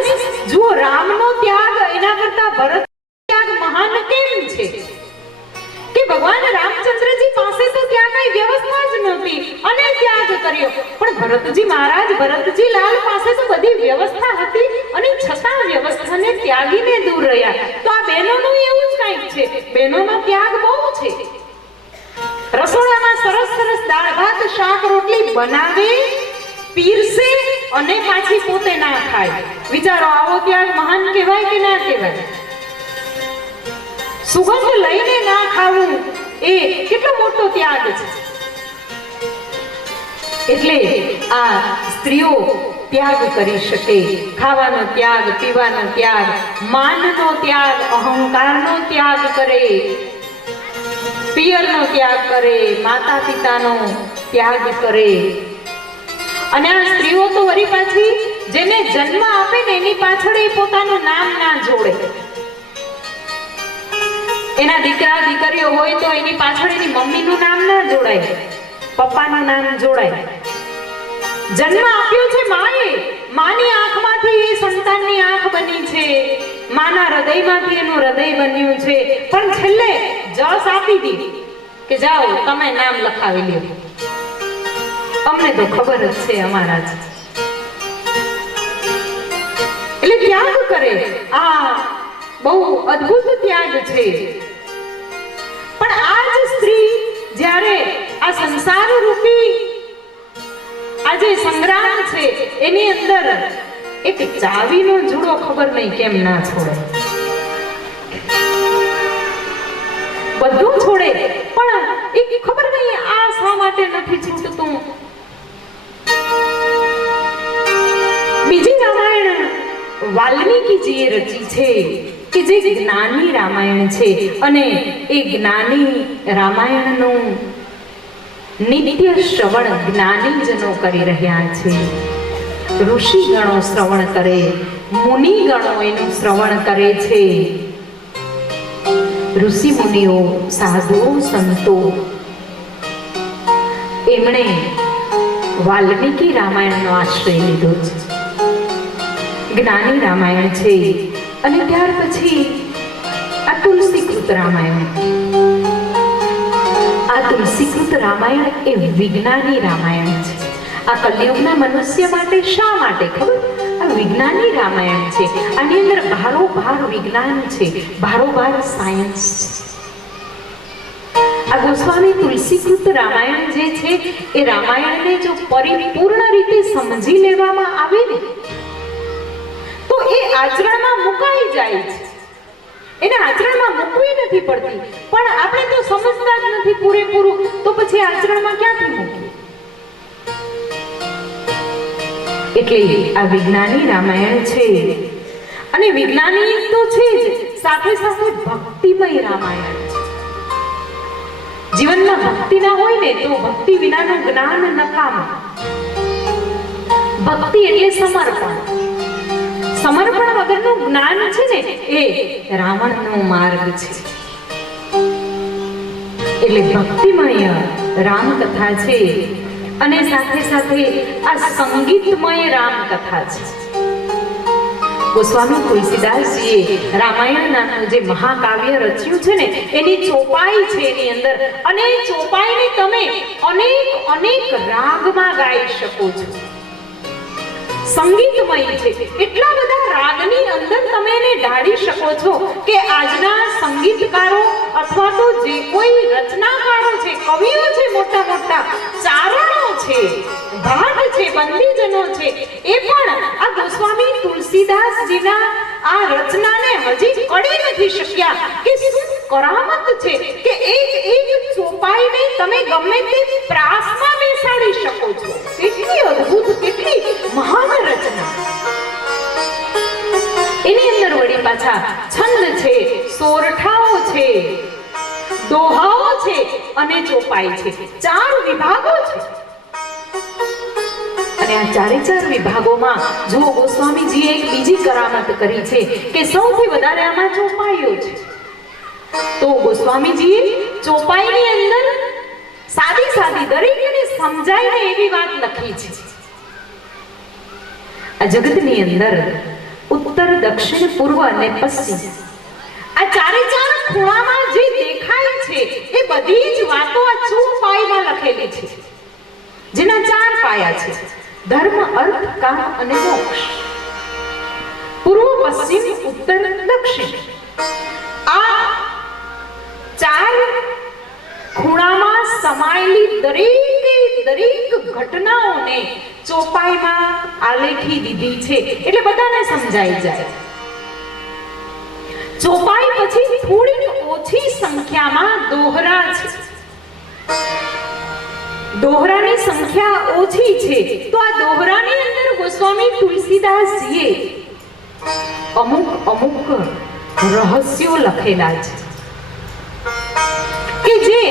જુઓ, રામનો ત્યાગ એના કરતા ભરત ત્યાગ મહાન કેમ છે કે ભગવાન રામચંદ્રજી પાસે તો ત્યાં કઈ વ્યવસ્થા જ નહોતી અને ત્યાગ કર્યો. પણ ભરતજી મહારાજ, ભરતજી લાલ પાસે તો બધી વ્યવસ્થા હતી અને છતાં વ્યવસ્થાને ત્યાગીને દૂર રહ્યા. તો આ બહેનોનું એવું જ કંઈક છે, બહેનોનો ત્યાગ બહુ છે. રસોડામાં સરસ સરસ દાળ ભાત શાક રોટલી બનાવે, પીરસે અને પાછી પોતે ના ખાય. વિચારો, આવો ત્યાગ મહાન કહેવાય કે ના કહેવાય? સુગંધ લઈને ના ખાવું એ કેટલો મોટો ત્યાગ છે. એટલે આ સ્ત્રીઓ ત્યાગ કરી શકે. ખાવાનો ત્યાગ, પીવાનો ત્યાગ, માનનો ત્યાગ, અહંકારનો ત્યાગ કરે, પિયરનો ત્યાગ કરે, માતા પિતાનો ત્યાગ કરે. અને આ સ્ત્રીઓ તો વળી પાછી જેને જન્મ આપે ને એની પાછળ એ પોતાનું નામ ના જોડે. એના દીકરા દીકરીઓ હોય તો એની પાછળ એની મમ્મીનું નામ ના જોડાય, પપ્પાનું નામ જોડાય. જન્મ આપ્યો છે માએ, માની આંખમાંથી એ સંતાનની આંખ બની છે, માના હૃદયમાંથી એનું હૃદય બન્યું છે. પણ છેલ્લે જસ આપી દીધી કે જાઓ તમે નામ લખાવી લ્યો, અમને તો ખબર જ છે અમારા જ. એટલે ત્યાગ કરે. આ બહુ અદ્ભુત ત્યાગ છે. પણ આ જ સ્ત્રી જ્યારે આ સંસાર રૂપી આ જે સંગ્રામ છે એની અંદર એક ચાવીનો જુડો ખબર નહીં કેમ ના છોડે. બધું છોડે પણ એક ખબર નહીં આ શા માટે નથી છૂટતું. બીજી રામાયણ વાલ્મીકીજીએ રચી છે કે જે જ્ઞાની રામાયણ છે, અને એ જ્ઞાની રામાયણનું નિત્ય શ્રવણ જ્ઞાનીજનો કરી રહ્યા છે. ઋષિગણો શ્રવણ કરે, મુનિગણો એનું શ્રવણ કરે છે. ઋષિ મુનિઓ, સાધુઓ, સંતો એમણે વાલ્મીકી રામાયણનો આશ્રય લીધો છે. જ્ઞાની રામાયણ છે. અને ત્યાર પછી આ તુલસીકૃત રામાયણ. આ તુલસીકૃત રામાયણ એ વિજ્ઞાની રામાયણ છે. આ કલયુગના મનુષ્ય માટે શા માટે ખબર? આ વિજ્ઞાની રામાયણ છે. આની અંદર ભારોભાર વિજ્ઞાન છે, ભારોભાર સાયન્સ. આ ગોસ્વામી તુલસીકૃત રામાયણ જે છે એ રામાયણને જો પરિપૂર્ણ રીતે સમજી લેવામાં આવે ને તો એ આચરણમાં મુકાઈ જાય છે. એને આચરણમાં મૂકવી નથી પડતી, પણ આપણે તો સમજતા જ નથી પૂરેપૂરું, તો પછી આચરણમાં ક્યાંથી મૂકીએ? એટલે આ વિજ્ઞાની રામાયણ છે. અને વિજ્ઞાની તો છે જ, સાથે સાથે ભક્તિમય રામાયણ છે. જીવનમાં ભક્તિ ના હોય ને તો ભક્તિ વિનાનું જ્ઞાન નકામું. ભક્તિ એટલે સમર્પણ. સમર્પણ વગરનું જ્ઞાન છે ને એ રાવણનો માર્ગ છે. એટલે ભક્તિમય રામકથા છે અને સાથે સાથે આ સંગીતમય રામકથા છે. ગોસ્વામી તુલસીદાસજીએ રામાયણ નામનું જે મહાકાવ્ય રચ્યું છે ને એની ચોપાઈ છે એની અંદર, અને એ ચોપાઈને તમે અનેક અનેક રાગમાં ગાઈ શકો છો. સંગીતમય છે. એટલા બધા રાગની અંદર તમે એને ઢાળી શકો છો કે આજના સંગીતકારો અથવા તો જે કોઈ રચનાકારો છે, કવિઓ છે, મોટા મોટા ચારણો છે, ભાટ છે, બંદીજનો છે, એ પણ આ ગોસ્વામી તુલસીદાસજીના આ રચનાને હજી કડી નથી શક્યા કે શું કરામત છે કે એક ચોપાઈને તમે ગમે તે પ્રાસમાં બેસાડી શકો છો. કેટલી અદ્ભુત, કેટલી મહાન રચના. એની અંદર વળી પાછા છંદ છે, સોરઠાઓ છે, દોહાઓ છે અને ચોપાઈ છે. 4 વિભાગો છે. અને આ 4 વિભાગોમાં જો ગોસ્વામીજીએ એક બીજી કરામત કરી છે કે સૌથી વધારે આમાં ચોપાઈઓ છે. તો ગોસ્વામીજીએ ચોપાઈની અંદર સાદી સાદી દરેકને સમજાય એવી વાત લખી છે. આ જગતની અંદર ઉત્તર, દક્ષિણ, પૂર્વ અને પશ્ચિમ આ 4 ખૂણામાં જે દેખાય છે એ બધી જ વાતો આ ચોપાઈમાં લખેલી છે, જેના 4 પાયા છે: ધર્મ, અર્થ, કામ અને મોક્ષ. પૂર્વ, પશ્ચિમ, ઉત્તર, દક્ષિણ આ 4 ખૂણામાં સમાયેલી દરેક ઘટનાઓને ચોપાઈમાં આલેખી દીધી છે, એટલે બધાને સમજાઈ જાય. ચોપાઈ પછી થોડી ઓછી સંખ્યામાં દોહરા છે. દોહરાની સંખ્યા ઓછી છે, તો આ દોહરાની અંદર ગોસ્વામી તુલસીદાસજીએ અમુક રહસ્યો લખેલા છે કે જે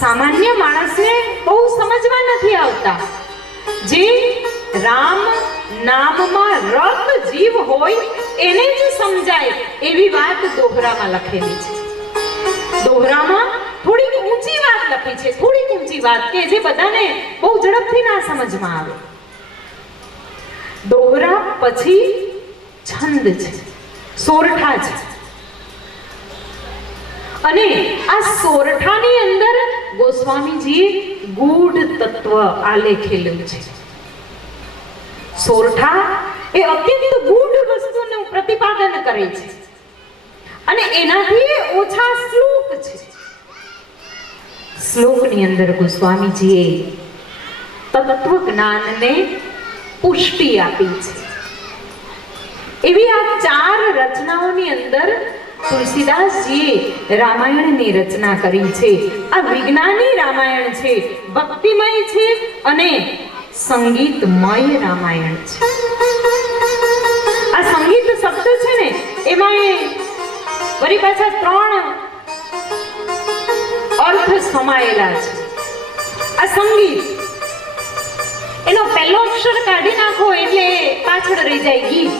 સામાન્ય માણસને બહુ સમજવા નથી આવતા. જે રામ નામમાં રત જીવ હોય એને જ સમજાય એવી વાત દોહરામાં લખેલી છે. દોહરામાં થોડીક ઊંચી વાત લખી છે, થોડીક ઊંચી વાત કે જે બધાને બહુ ઝડપથી ના સમજમાં આવે. દોહરા પછી છંદ છે, સોરઠા છે. અને આ સોરઠાની અંદર ગોસ્વામીજીએ ગૂઢ તત્વ આલેખેલું છે. સોરઠા એ અત્યંત ગૂઢ વસ્તુનું પ્રતિપાદન કરે છે અને એનાથી ઓછા શ્લોક છે. શ્લોકની અંદર ગોસ્વામીજીએ તત્વ જ્ઞાનને પુષ્ટિ આપી છે. એવી આ 4 રચનાઓની અંદર તુલસીદાસજીએ રામાયણની રચના કરી છે. આ વિજ્ઞાની રામાયણ છે, ભક્તિમય છે અને સંગીતમય રામાયણ છે. આ સંગીત શબ્દ છે ને એમાં વળી પાછા 3 અર્થ સમાયેલા છે. આ સંગીત એનો પહેલો અક્ષર કાઢી નાખો એટલે પાછળ રહી જાય ગીત.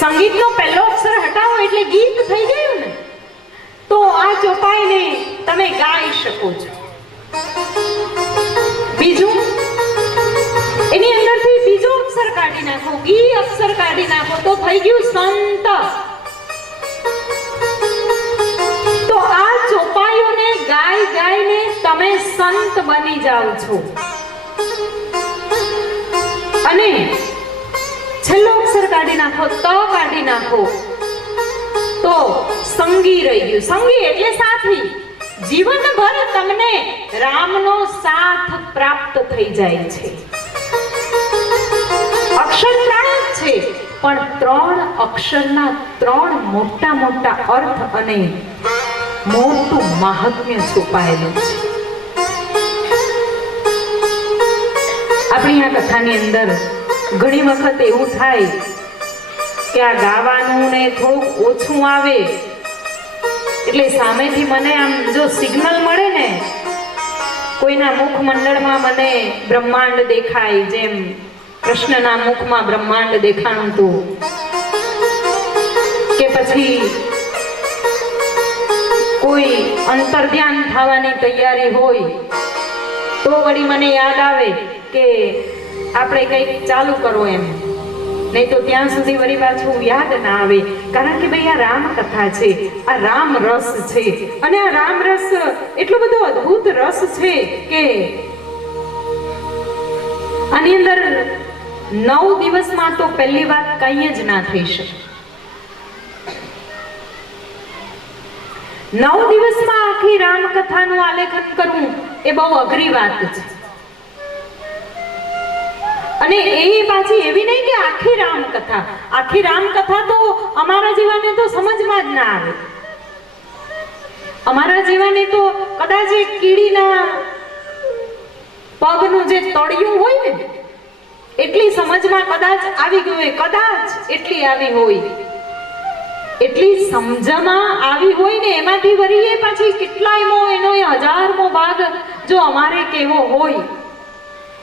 સંગીતનો પહેલો અક્ષર હટાવો એટલે ગીત થઈ ગયું ને. તો આ ચોપાઈને તમે ગાઈ શકો છો. બીજું, એની અંદરથી બીજો અક્ષર કાઢી નાખો, ગી અક્ષર કાઢી નાખો તો થઈ ગયું સંત. તો આ ચોપાઈઓને ગાઈને તમે સંત બની જાઓ છો. અને છેલ્લો અક્ષર કાઢી નાખો, ત કાઢી નાખો તો સંગી રહી ગયું. સંગી એટલે સાથી. જીવનભર તમને રામનો સાથ પ્રાપ્ત થઈ જાય છે. અક્ષર 3 છે પણ 3 અક્ષરના 3 મોટા અર્થ અને મોટું મહાત્મ્ય છુપાયેલું છે. આપણી આ કથાની અંદર ઘણી વખત એવું થાય કે આ ગાવાનું ને થોડુંક ઓછું આવે એટલે સામેથી મને આમ જો સિગ્નલ મળે ને, કોઈના મુખમંડળમાં મને બ્રહ્માંડ દેખાય, જેમ કૃષ્ણના મુખમાં બ્રહ્માંડ દેખાણું હતું, કે પછી કોઈ અંતર્ધ્યાન થવાની તૈયારી હોય તો વળી મને યાદ આવે કે આપણે કંઈક ચાલુ કરો એમ. નહીં તો ત્યાં સુધી વળી પાછું યાદ ના આવે. કારણ કે ભાઈ આ રામ કથા છે, આ રામ રસ છે. અને આ રામ રસ એટલો બધો અદ્ભુત રસ છે કે આની અંદર 9 દિવસમાં તો પહેલી વાત કંઈ જ ના થઈ શકે. 9 દિવસમાં આખી રામ કથાનું આલેખન કરવું એ બહુ અઘરી વાત છે. અને એ પાછી એવી નહીં કે આખી રામકથા તો અમારા જીવાને તો સમજમાં જ ના આવે. અમારા જીવાને તો કદાચ એક કીડીના પગનું જે તળિયું હોય ને એટલી સમજમાં કદાચ આવી ગયું હોય, કદાચ એટલી આવી હોય, એટલી સમજમાં આવી હોય ને એમાંથી વળી એ પાછી કેટલાયમો એનો 1000મો ભાગ જો અમારે કેવો હોય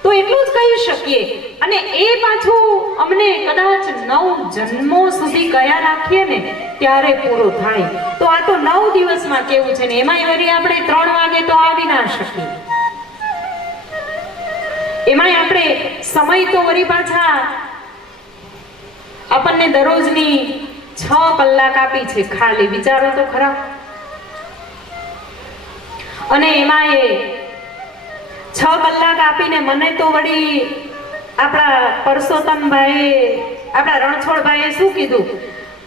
તો એટલું જ કહી શકીએ. અને એ પાછું અમને કદાચ 9 જન્મો સુધી કયા રાખીએ ને ત્યારે પૂરો થાય. તો આ તો 9 દિવસમાં કેવું છે ને એમાંય વળી આપણે 3 વાગે તો આવી ના શકીએ. એમાંય આપણે સમય તો વળી પાછા આપણને દરરોજની 6 કલાક આપી છે ખાલી, વિચારો તો ખરા. અને એમાં એ 6 કલાક આપીને મને તો વળી આપણા પરસોત્તમભાઈ, આપણા રણછોડભાઈએ શું કીધું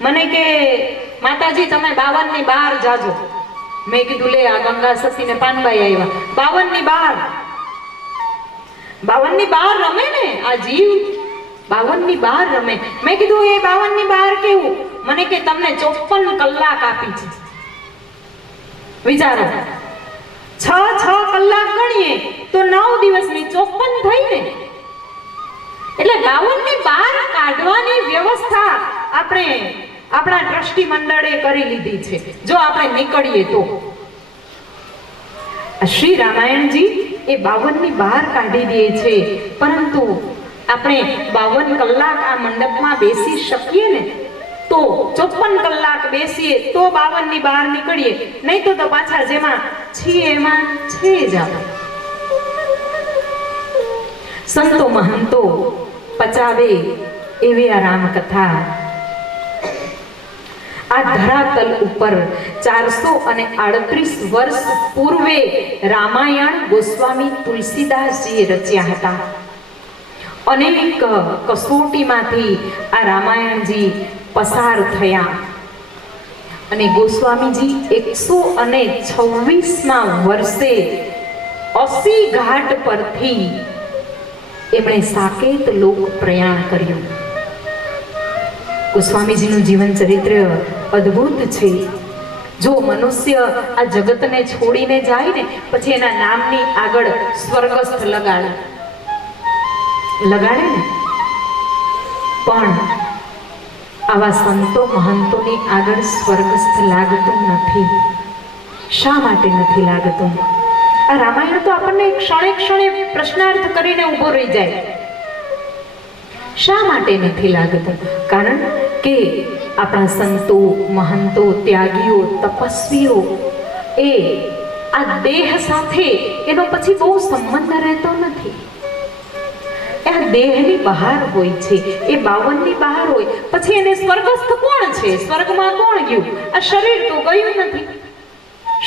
મને કે માતાજી તમે 52 ની બહાર જાજો. મેં કીધું લે આ ગંગા સતી ને પાનબાઈ આવ્યા, 52 ની બહાર રમે ને આ જીવ, 52 ની બહાર રમે. મેં કીધું એ 52 ની બહાર કેવું? મને કે તમને 54 કલાક આપી છે. વિચારો 6 કલાક ગણીએ તો 9 દિવસની 54 થઈ ને. એટલે 52 ની બહાર કાઢવાની વ્યવસ્થા આપણે આપણા ટ્રસ્ટી મંડળે કરી લીધી છે જો આપણે નીકળીએ તો. શ્રી રામાયણજી એ 52 ની બહાર કાઢી દે છે, પરંતુ આપણે 52 કલાક આ મંડપમાં બેસી શકીએ ને તો 54 કલાક બેસીએ તો 52 ની બહાર નીકળીએ, નહીં તો પાછા જેમાં છીએ એમાં છે જ. સંતો મહંતો પચાવે એવી આ રામકથા આ ધરાતલ ઉપર 438 વર્ષ પૂર્વે રામાયણ ગોસ્વામી તુલસીદાસજીએ રચ્યા હતા. અનેક કસોટીમાંથી આ રામાયણજી પસાર થયા અને ગોસ્વામીજી 126મા વર્ષે 80 ઘાટ પરથી એમણે સાકેત લોક પ્રયાણ કર્યું. ગોસ્વામીજીનું જીવન ચરિત્ર અદ્ભુત છે. જો મનુષ્ય આ જગતને છોડીને જાય ને પછી એના નામની આગળ સ્વર્ગસ્થ લગાડે ને, પણ આવા સંતો મહંતોની આગળ સ્વર્ગસ્થ લાગતું નથી. શા માટે નથી લાગતું? આ રામાયણ તો આપણને ક્ષણે ક્ષણે પ્રશ્નાર્થ કરીને ઊભો રહી જાય. શા માટે નથી લાગતું? કારણ કે આપણા સંતો મહંતો ત્યાગીઓ તપસ્વીઓ એ આ દેહ સાથે એનો પછી બહુ સંબંધ રહેતો નથી. આ દેહની બહાર હોય છે, એ 52 ની બહાર હોય. પછી એને સ્વર્ગસ્થ કોણ છે? સ્વર્ગમાં કોણ ગયું? આ શરીર તો ગયું નથી.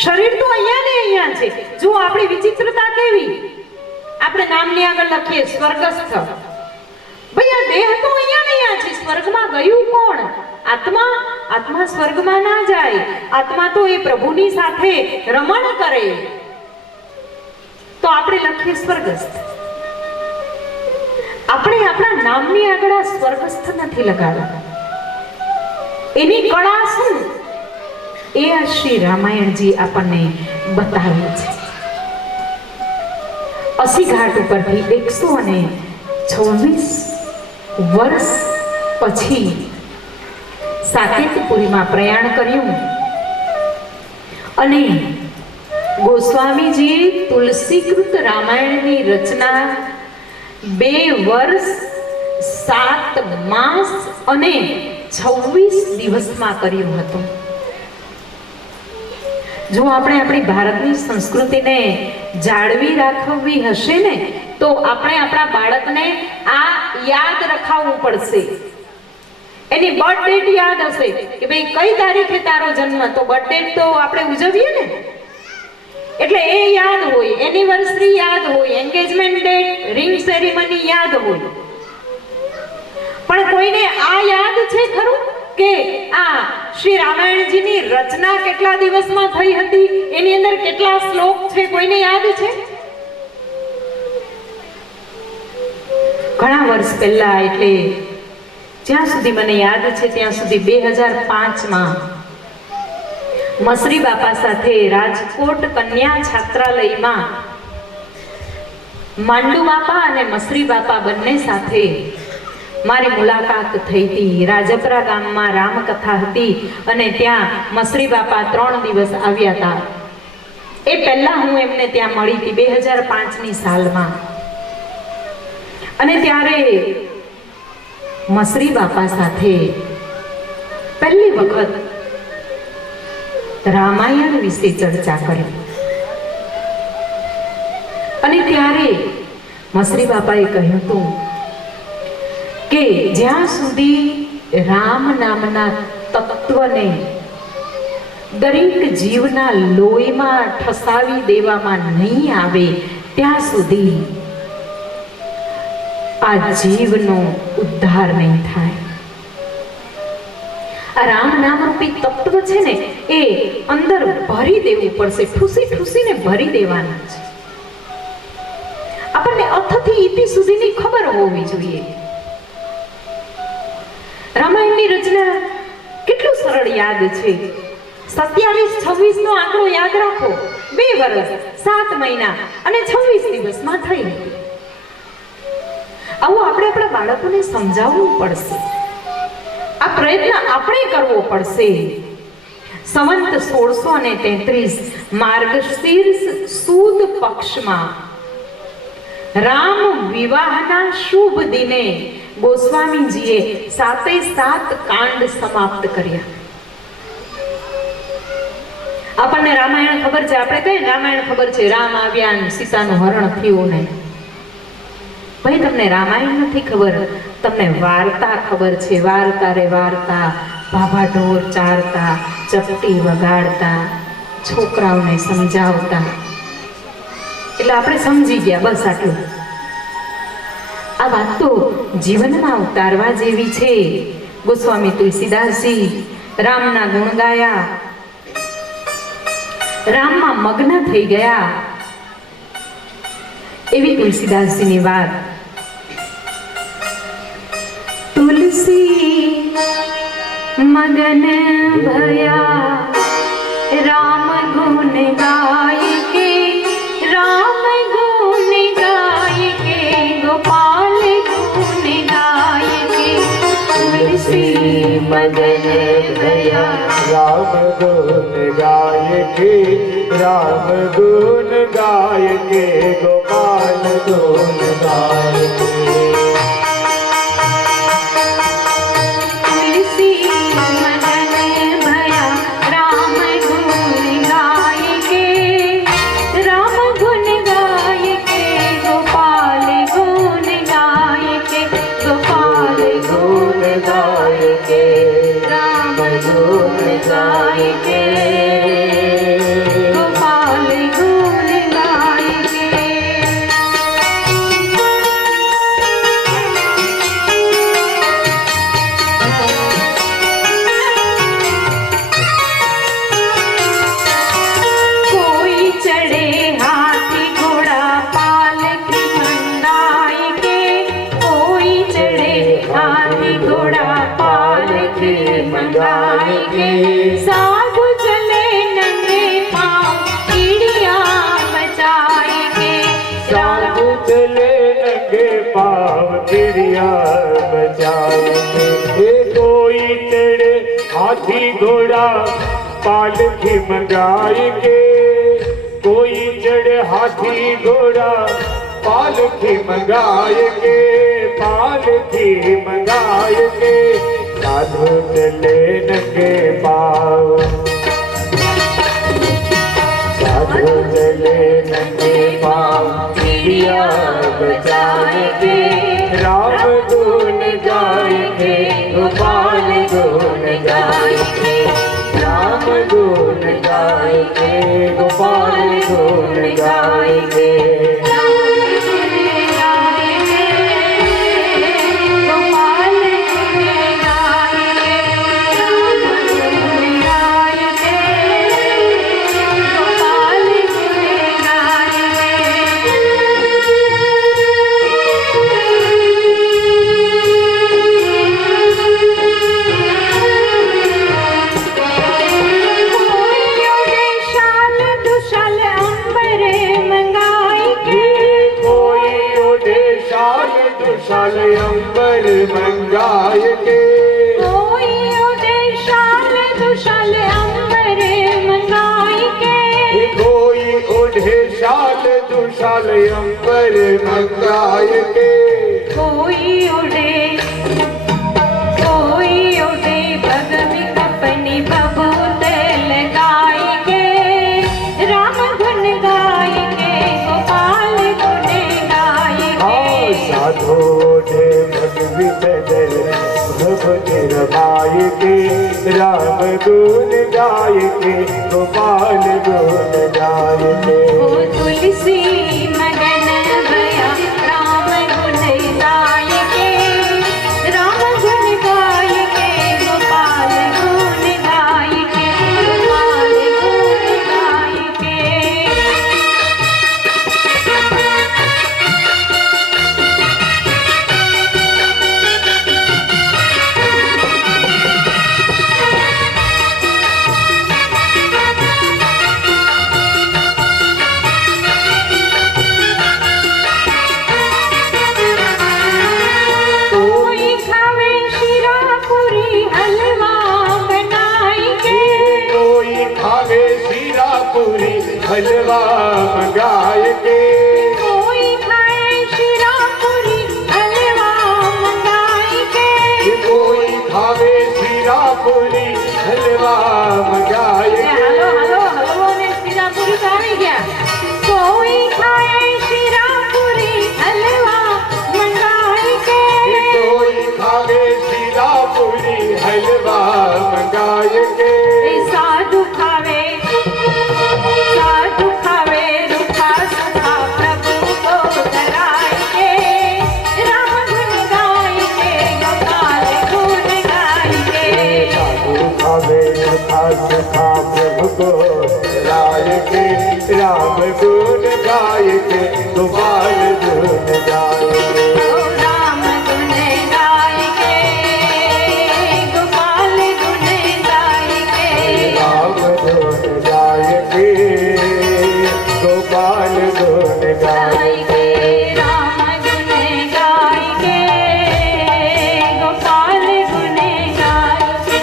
શરીર તો અહીંયા ને અહીંયા છે. જો આપણી વિચિત્રતા કેવી, આપણે નામની આગળ લખીએ સ્વર્ગસ્થ. ભાઈ આ દેહ તો અહીંયા ને અહીંયા છે, સ્વર્ગમાં ગયું કોણ? આત્મા સ્વર્ગમાં ના જાય. આત્મા તો એ પ્રભુની સાથે રમણ કરે. તો આપણે લખીએ સ્વર્ગસ્થ. આપણે આપણા નામની આગળ આ સ્વર્ગસ્થ નથી લગાડતા. એની કળા શું એ આ શ્રી રામાયણજી આપણને બતાવે છે. 80 ઘાટ ઉપરથી 126 વર્ષ પછી સાકેતપુરીમાં પ્રયાણ કર્યું અને ગોસ્વામીજી તુલસીકૃત રામાયણની રચના 2 વર્ષ 7 માસ અને 26 દિવસમાં કર્યું હતું. જો આપણે આપણી ભારતની સંસ્કૃતિને જાળવી રાખવી હશે ને તો આપણે આપણા બાળકને આ યાદ રખાવવું પડશે. એની બર્થ ડેટ યાદ હશે કે ભાઈ કઈ તારીખે તારો જન્મ, તો બર્થ ડેટ તો આપણે ઉજવીએ ને, એટલે એ યાદ હોય, એનિવર્સરી યાદ હોય, એન્ગેજમેન્ટ ડેટ, રિંગ સેરેમની યાદ હોય. પણ કોઈને આ યાદ છે ખરું કે આ શ્રી રામાયણજીની રચના કેટલા દિવસમાં થઈ હતી, એની અંદર કેટલા શ્લોક છે? કોઈને યાદ છે? ઘણા વર્ષ પહેલા, એટલે જ્યાં સુધી મને યાદ છે ત્યાં સુધી 2005માં મસરી બાપા સાથે રાજકોટ કન્યા છાત્રાલયમાં માંડુ બાપા અને મસરી બાપા બંને સાથે મારી મુલાકાત થઈ હતી. રાજપરા ગામમાં રામકથા હતી અને ત્યાં મસરી બાપા 3 દિવસ આવ્યા હતા. એ પહેલા હું એમને ત્યાં મળી હતી 2005ની સાલમાં. અને ત્યારે મસરી બાપા સાથે પહેલી વખત રામાયણ વિશે ચર્ચા કરી. અને ત્યારે મસરી બાપાએ કહ્યું હતું કે જ્યાં સુધી રામ નામના તત્વને દરેક જીવના લોહીમાં ઠસાવી દેવામાં નહીં આવે ત્યાં સુધી આ જીવનો ઉદ્ધાર નહીં થાય. આ રામ નામ રૂપી તત્વ છે ને, એ અંદર ભરી દેવું પડશે, ઠૂસી ઠૂસીને ભરી દેવાના છે. આપણને અથથી ઇતિ સુધીની ખબર હોવી જોઈએ. રામાયણની રચના કેટલું સરળ યાદ છે. 27-26 નો આંકડો યાદ રાખો. 2 વર્ષ 7 મહિના અને 26 દિવસમાં થઈ હતી. આવું આપણે આપણા બાળકોને સમજાવવું પડશે. આ પ્રયત્ન આપણે કરવો પડશે. સંવંત 1633 માર્ગશીર્ષ સુદ પક્ષમાં રામ વિવાહના શુભ દિને ગોસ્વામીજીએ 7 કાંડ સમાપ્ત કર્યા. આપણને રામાયણ ખબર છે, આપણે કહીએ રામાયણ ખબર છે, રામ આવ્યા અને સીતાનું હરણ થયું ને. ભાઈ, તમને રામાયણ નથી ખબર, તમને વાર્તા ખબર છે. વાર્તા રે વાર્તા, ભાભા ઢોર ચારતા, ચપટી વગાડતા, છોકરાઓને સમજાવતા. એટલે આપણે સમજી ગયા, બસ આટલું. આ વાત તો જીવનમાં ઉતારવા જેવી છે. ગોસ્વામી તુલસીદાસજી રામના ગુણ ગાયા, રામમાં મગ્ન થઈ ગયા. એવી તુલસીદાસજીની વાત. તુલસી મગન ભયા રામ ગુણ ગાય કે, રામ ગુણ ગાય કે, ગોપાલ ગુણ ગાય કે. તુલસી મગન ભયા राम गुण गाय के, राम गुण गाय के, गोपाल गुण गाय के. तुलसी मगन भया राम गुण गाय के, राम गुण गाय के, गोपाल गुण गाय के, गोपाल गुण गाय के, राम गुण गाय के, गोपाल गुण गाय के. कोई चढ़े हाथी घोड़ा पालकी मंगाई के, कोई चढ़े हाथी घोड़ा पालकी मंगाई के. साधु चले नंगे पाँव कीड़िया बचाए के, साधु चले नंगे पाव चिड़िया बचाएंगे. ये कोई चढ़े हाथी घोड़ा पालकी मंगाएंगे, कोई चढ़े हाथी घोड़ा पालकी मंगाएंगे, पालकी मंगाएंगे. साधु चले नंगे पाव, साधु चले नंगे पाव चिड़िया बचाएंगे. राम गुण गाएंगे, गोपाल गुण गाएंगे. राम गुण गाएंगे, गोपाल गुण गाएंगे. गोपाल गुण गाय शाल अंबर मंगाई के कोई ओढ़े शाल दुशाल अंबर मंगाए के कोई उड़े पग में कपनी बबूत लगाई के राम गुण गाय के गोपाल गुण गाय के साधो ओढ़े भगवी सदर भगवती रमाय के राम गुण गाय के गोपाल गुण गाय के ओ तुलसी मगन भया राम गुण गाय के राम गुण गाय के गोपाल गुण गाय के गोपाल गुण गाय के कोई खावे शिरा पूरी हलवा बनाई के कोई खावे शीरा पूरी हलवा मंगाए के कोई खाए शिरा पूरी हलवा मंगाई के कोई खावे शीरा पूरी हलवा मंगाए हेलो के हेलो हेलो ने शिरा पूरी खावी क्या कोई खाए शिरा पूरी हलवा मंगाई के कोई खावे शीरा पूरी हलवा मंगाए के साधु खावे रूखा सूखा प्रभु को धराए के राम गुण गाय के गोपाल गुण गाय के साधु खावे सुखा सुखा प्रभु को राय के राम गुण गाय के गोपाल गुण गाय के ओ राम गुण गाय के गोपाल गुण गाय के राम गुण गाय के गोपाल गुण गाय गाय के राम गुण गाय के गोपाल गुण गाय के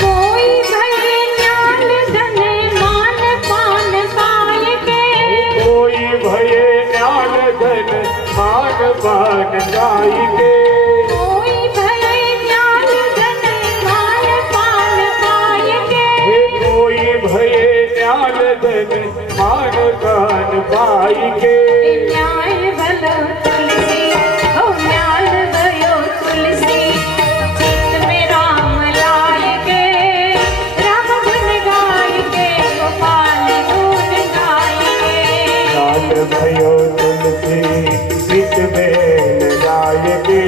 कोई भले ज्ञान धन मान पान पाए के कोई भये ज्ञान धन मान पान गाय के कोई भले ज्ञान धन मान पान पाए के कोई भये ज्ञान धन मान पान पाई के न्याय भलो तुलसी ओ न्याय भयो तुलसी चित में राम लाए के राम गुण गाय के गोपाल गुण गाय के लाल भयो तुलसी चित में लगाए के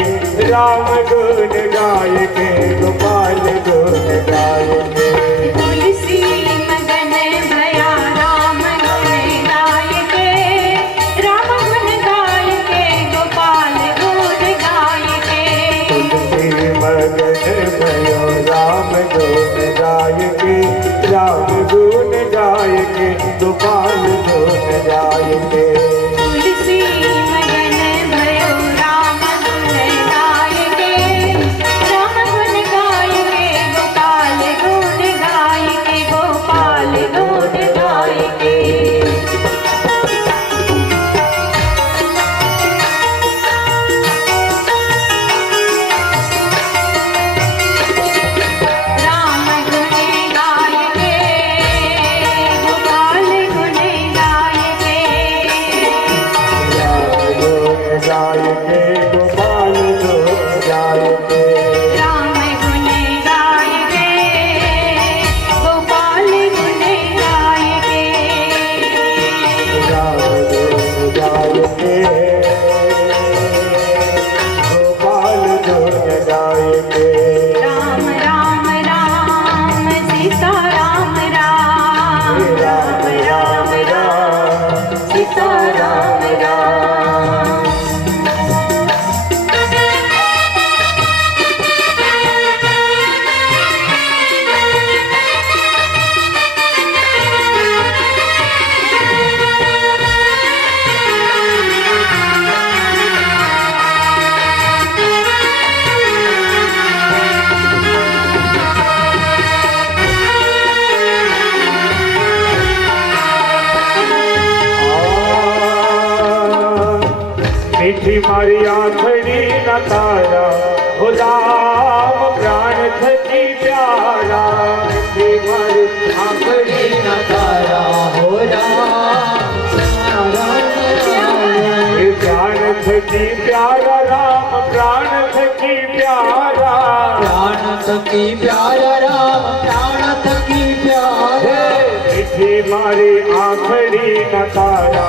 राम गुण गाय के गोपाल गुण गाय के तुलसी मगन भया राम गुण गाय के राम गुण गाय के गोपाल गुण गाय के तुलसी मगन भयो राम गुण गाय के राम गुण गाय के गोपाल गुण गाय के तुलसी मगन भयो राम गुण गाय के राम गुण मीठी मारी आखड़ी न तारा हो राम प्राण थकी प्यारा मीठी मारी आखड़ी न तारा हो राम ये प्राण थकी प्यारा राम प्राण थकी प्यारा प्राण थकी प्यारा राम प्राण थकी प्यारा मीठी मारी आखड़ी न तारा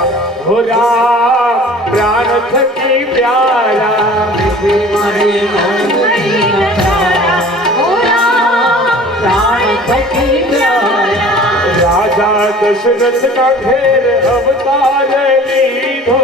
हो राम प्राण थकी प्यारा मीठी मारी आखड़ी न तारा हो राम प्राण थकी प्यारा राजा दशरथ का घेर अवतार लीधो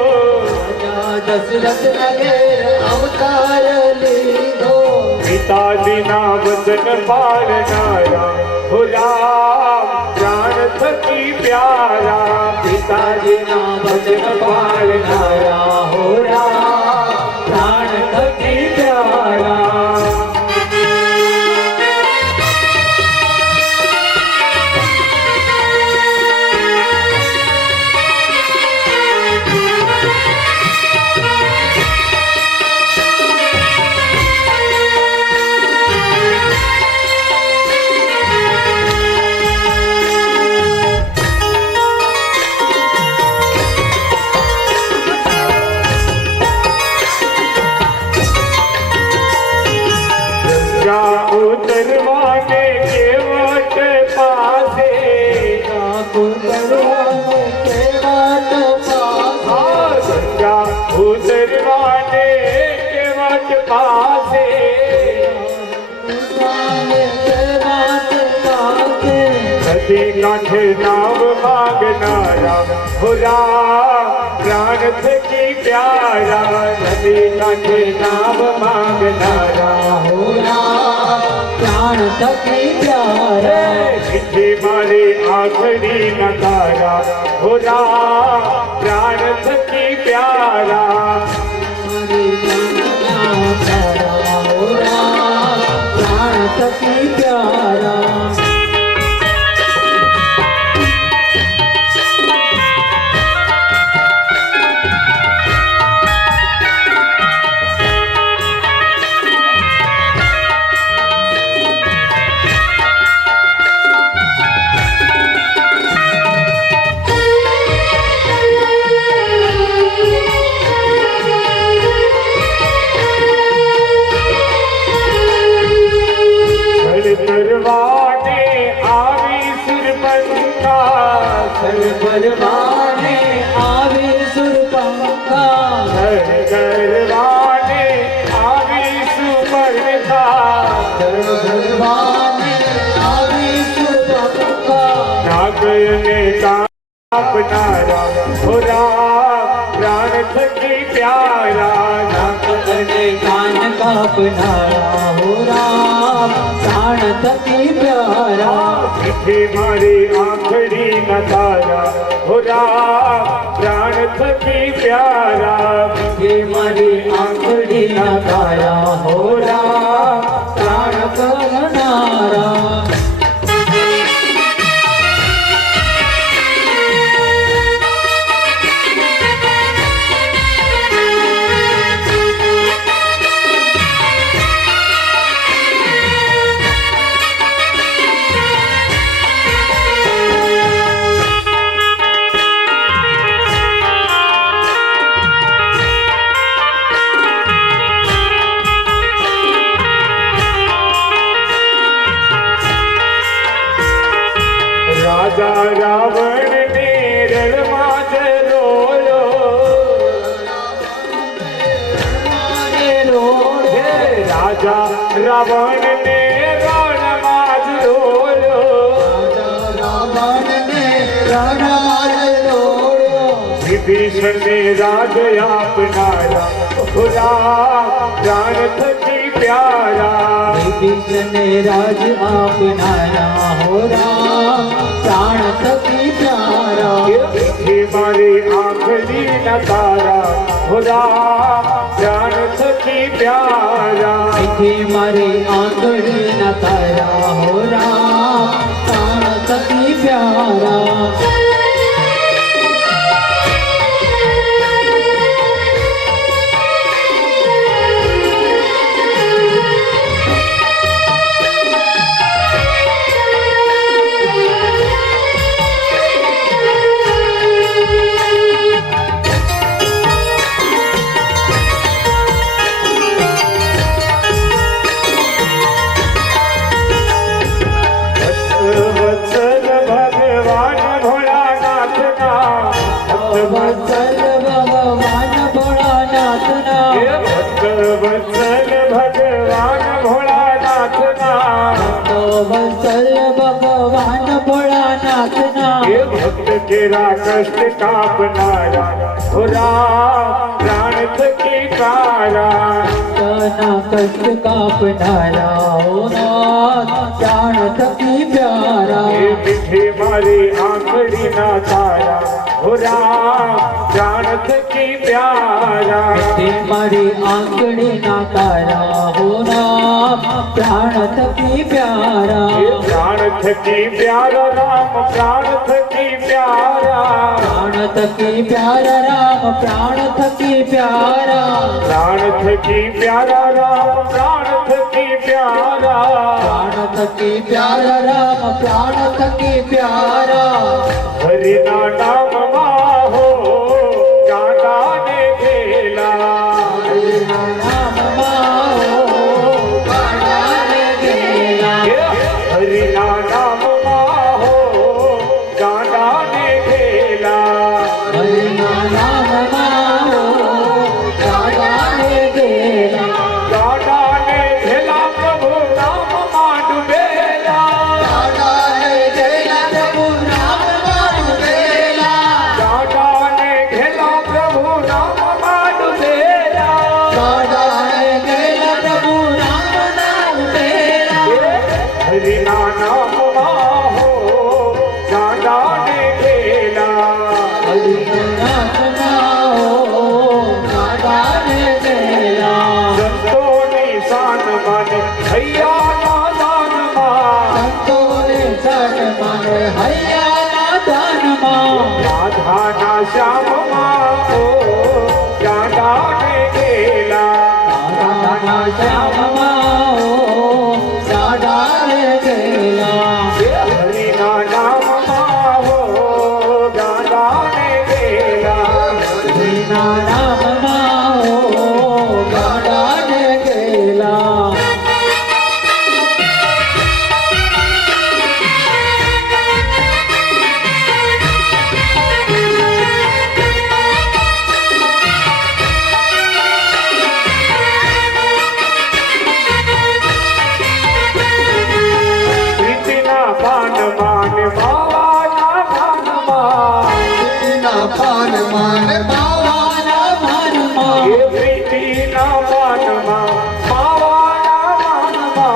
दशरथ नगर अवतार लीधो पिताजी ना वचन पालनारा हो राम प्राण थकी प्यारा पिताजी ना वचन पालनारा हो राम प्राण थकी प्यारा उतरवाने के वट पासे गंगा उतरवाने के वट पासे नदी कांठे नाम मांगनारा हो राम प्राण थकी प्यारा नदी कांठे नाम मांगनारा हो राम प्राण थकी प्यारा मीठी मारी आखड़ी न तारा हो राम प्राण थकी प्यारा हो राम प्राण थकी प्यारा करवाने आवी सुरपंखा परवाने आवे सुरपंखा करवाने आवी सुपर्णखा परवाने आवे सुरपंखा नागयने का अपनारा हो राम प्राण थकी प्यारा नागने कान का अपनारा हो राम प्राण थकी प्यारा मीठी मारी आखड़ी न तारा हो राम प्राण थकी प्यारा ये मारी आंखड़ी न तारा हो राम प्राण करनारा राजा रावण ने रणमाज रोयो राजा रावण ने रणमाज रोयो रावण ने रणमाल रोयो विभीषण ने राज अपनाया हो राम प्राण थकी प्यारा विभीषण ने राज अपनाया हो राम प्राण थकी प्यारा मीठी मारी आखड़ी न तारा हो राम प्राण थकी प्यारा मीठी मारी आंखड़ी न तारा हो राम प्राण थकी प्यारा केरा कष्ट कापनारा हो राम प्राण थकी प्यारा तना कष्ट कापनारा हो नाथ प्राण थकी प्यारा ये मीठे मारी आंखड़ी ना तारा हो राम प्राण थकी प्यारा તે મારી આંગળી ના તારા હો નાથ પ્રાણ થકી પ્યારા ये प्राण थकी प्यारा राम प्राण थकी प्यारा प्राण थकी प्यारा राम प्राण थकी प्यारा प्राण थकी प्यारा राम प्राण थकी प्यारा प्राण थकी प्यारा राम प्राण थकी प्यारा हरि ना नाम माहो गाना ने खेला નામ માઓ ગાડાને ગેલા हरि ना नाम माहो गाना ने खेला હરિના નામ માઓ ગાડાને ગેલા गाना ने खेला प्रभु नाम मान बेला ગાડાને ગેલા પ્રભુ નામ મારું ગેલા गाना ने खेला प्रभु नाम मान बेला ગાડાને ગેલા પ્રભુ નામ મારું ગેલા हरि ना नाम माहो गाना ने खेला હરિના નામ માઓ ગાડાને ગેલા संतों ने शान माने भैया ना दान मा સંતોને શરણ માને હૈયાના દાનમાં राधा ना श्याम मा ओ गाना ने खेला રાધાના શ્યામમાં ઓ ગાડાને ગેલા हरि ना नाम माहो गाना ने खेला હરિના નામમાં ઓ ગાડાને ગેલા प्रीतिना पान मान बाबा ना भान मा ના પાન માન બાવાના ભાનમાં ये प्रीतिना पान मा बाबा ना भान मा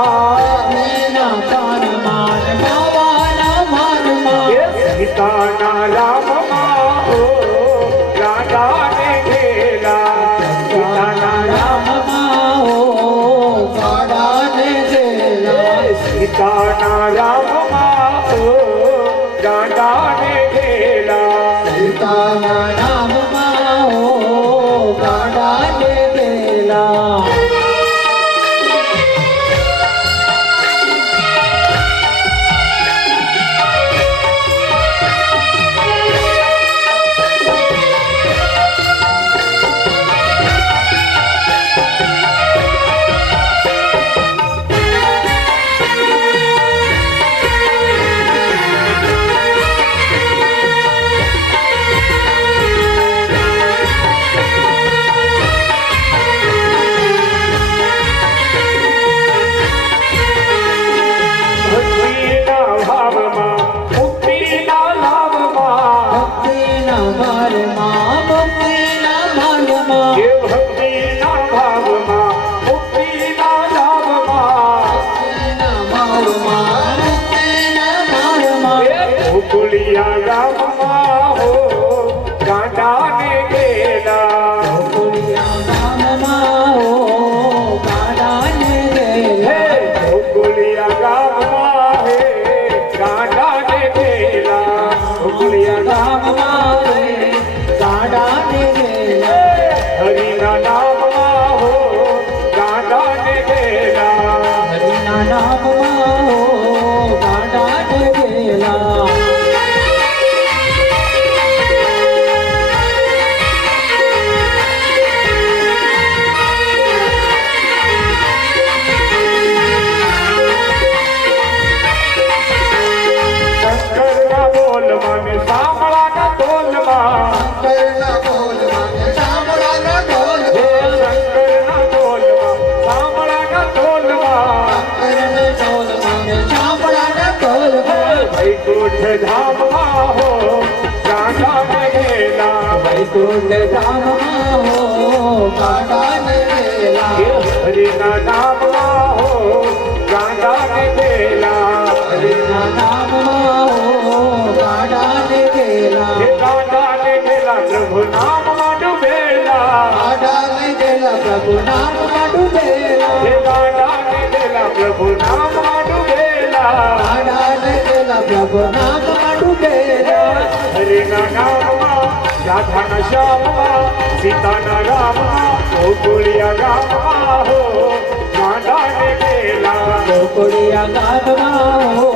ના પાન માન બાવાના ભાનમાં ये सीता ना राम मा ओ राधा ने खेला सीता ना राम રામમાં ઓ ગાડાને ગેલા सीता ना राम मा ओ राधा ने खेला સીતાના નામમાં ઓ ગાડાને ગેલા भक्तिना भाव मा मुक्तिना लाभ मा ભક્તિના માર્ગમાં ભક્તિના માર્ગમાં ये भक्तिना भाव मा मुक्तिना लाभ मा ભક્તિના માર્ગમાં ભક્તિના માર્ગમાં ये गोकुलिया राम मा हो गाना ने खेला ગોકુળિયા નામમાં ઓ ગાડાને ગેલા हे गोकुलिया राम मा है गाना ने खेला गोकुलिया राम ગામમાં રે ગાડાને ગેલા हरि નામમાં હો ગાંડા ને વેલા હરિના નામમાં હો ગાંડા ને વેલા હરિના નામમાં હો ગાંડા ને વેલા ગાંડા ને વેલા પ્રભુ નામમાં ડૂબેલા ગાંડા ને વેલા પ્રભુ નામમાં ડૂબેલા ગાંડા ને વેલા પ્રભુ નામમાં ડૂબેલા ગાંડા ને વેલા પ્રભુ નામમાં ડૂબેલા હરિના નામમાં રાધાના શ્યામમાં સીતાના રામમાં ગોકુળિયા ગામમાં હો ગાંડા ને વેલા ગોકુળિયા ગામમાં હો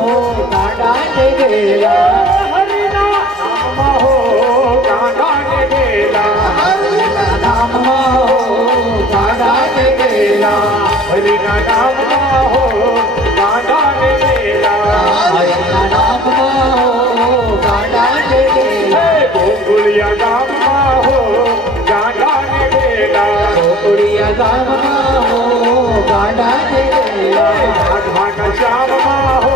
ગાંડા ને વેલા હરિના નામમાં હો ગાંડા ને વેલા હરિના નામમાં હો ગાંડા ને વેલા હરિના નામમાં હો ગાંડા ને વેલા હરિના નામમાં હો ગાંડા ને વેલા ગોકુળિયા ગામમાં હો ગાંડા ને વેલા ગોકુળિયા ગામમાં હો ગાંડા ને વેલા રાધાના શ્યામમાં હો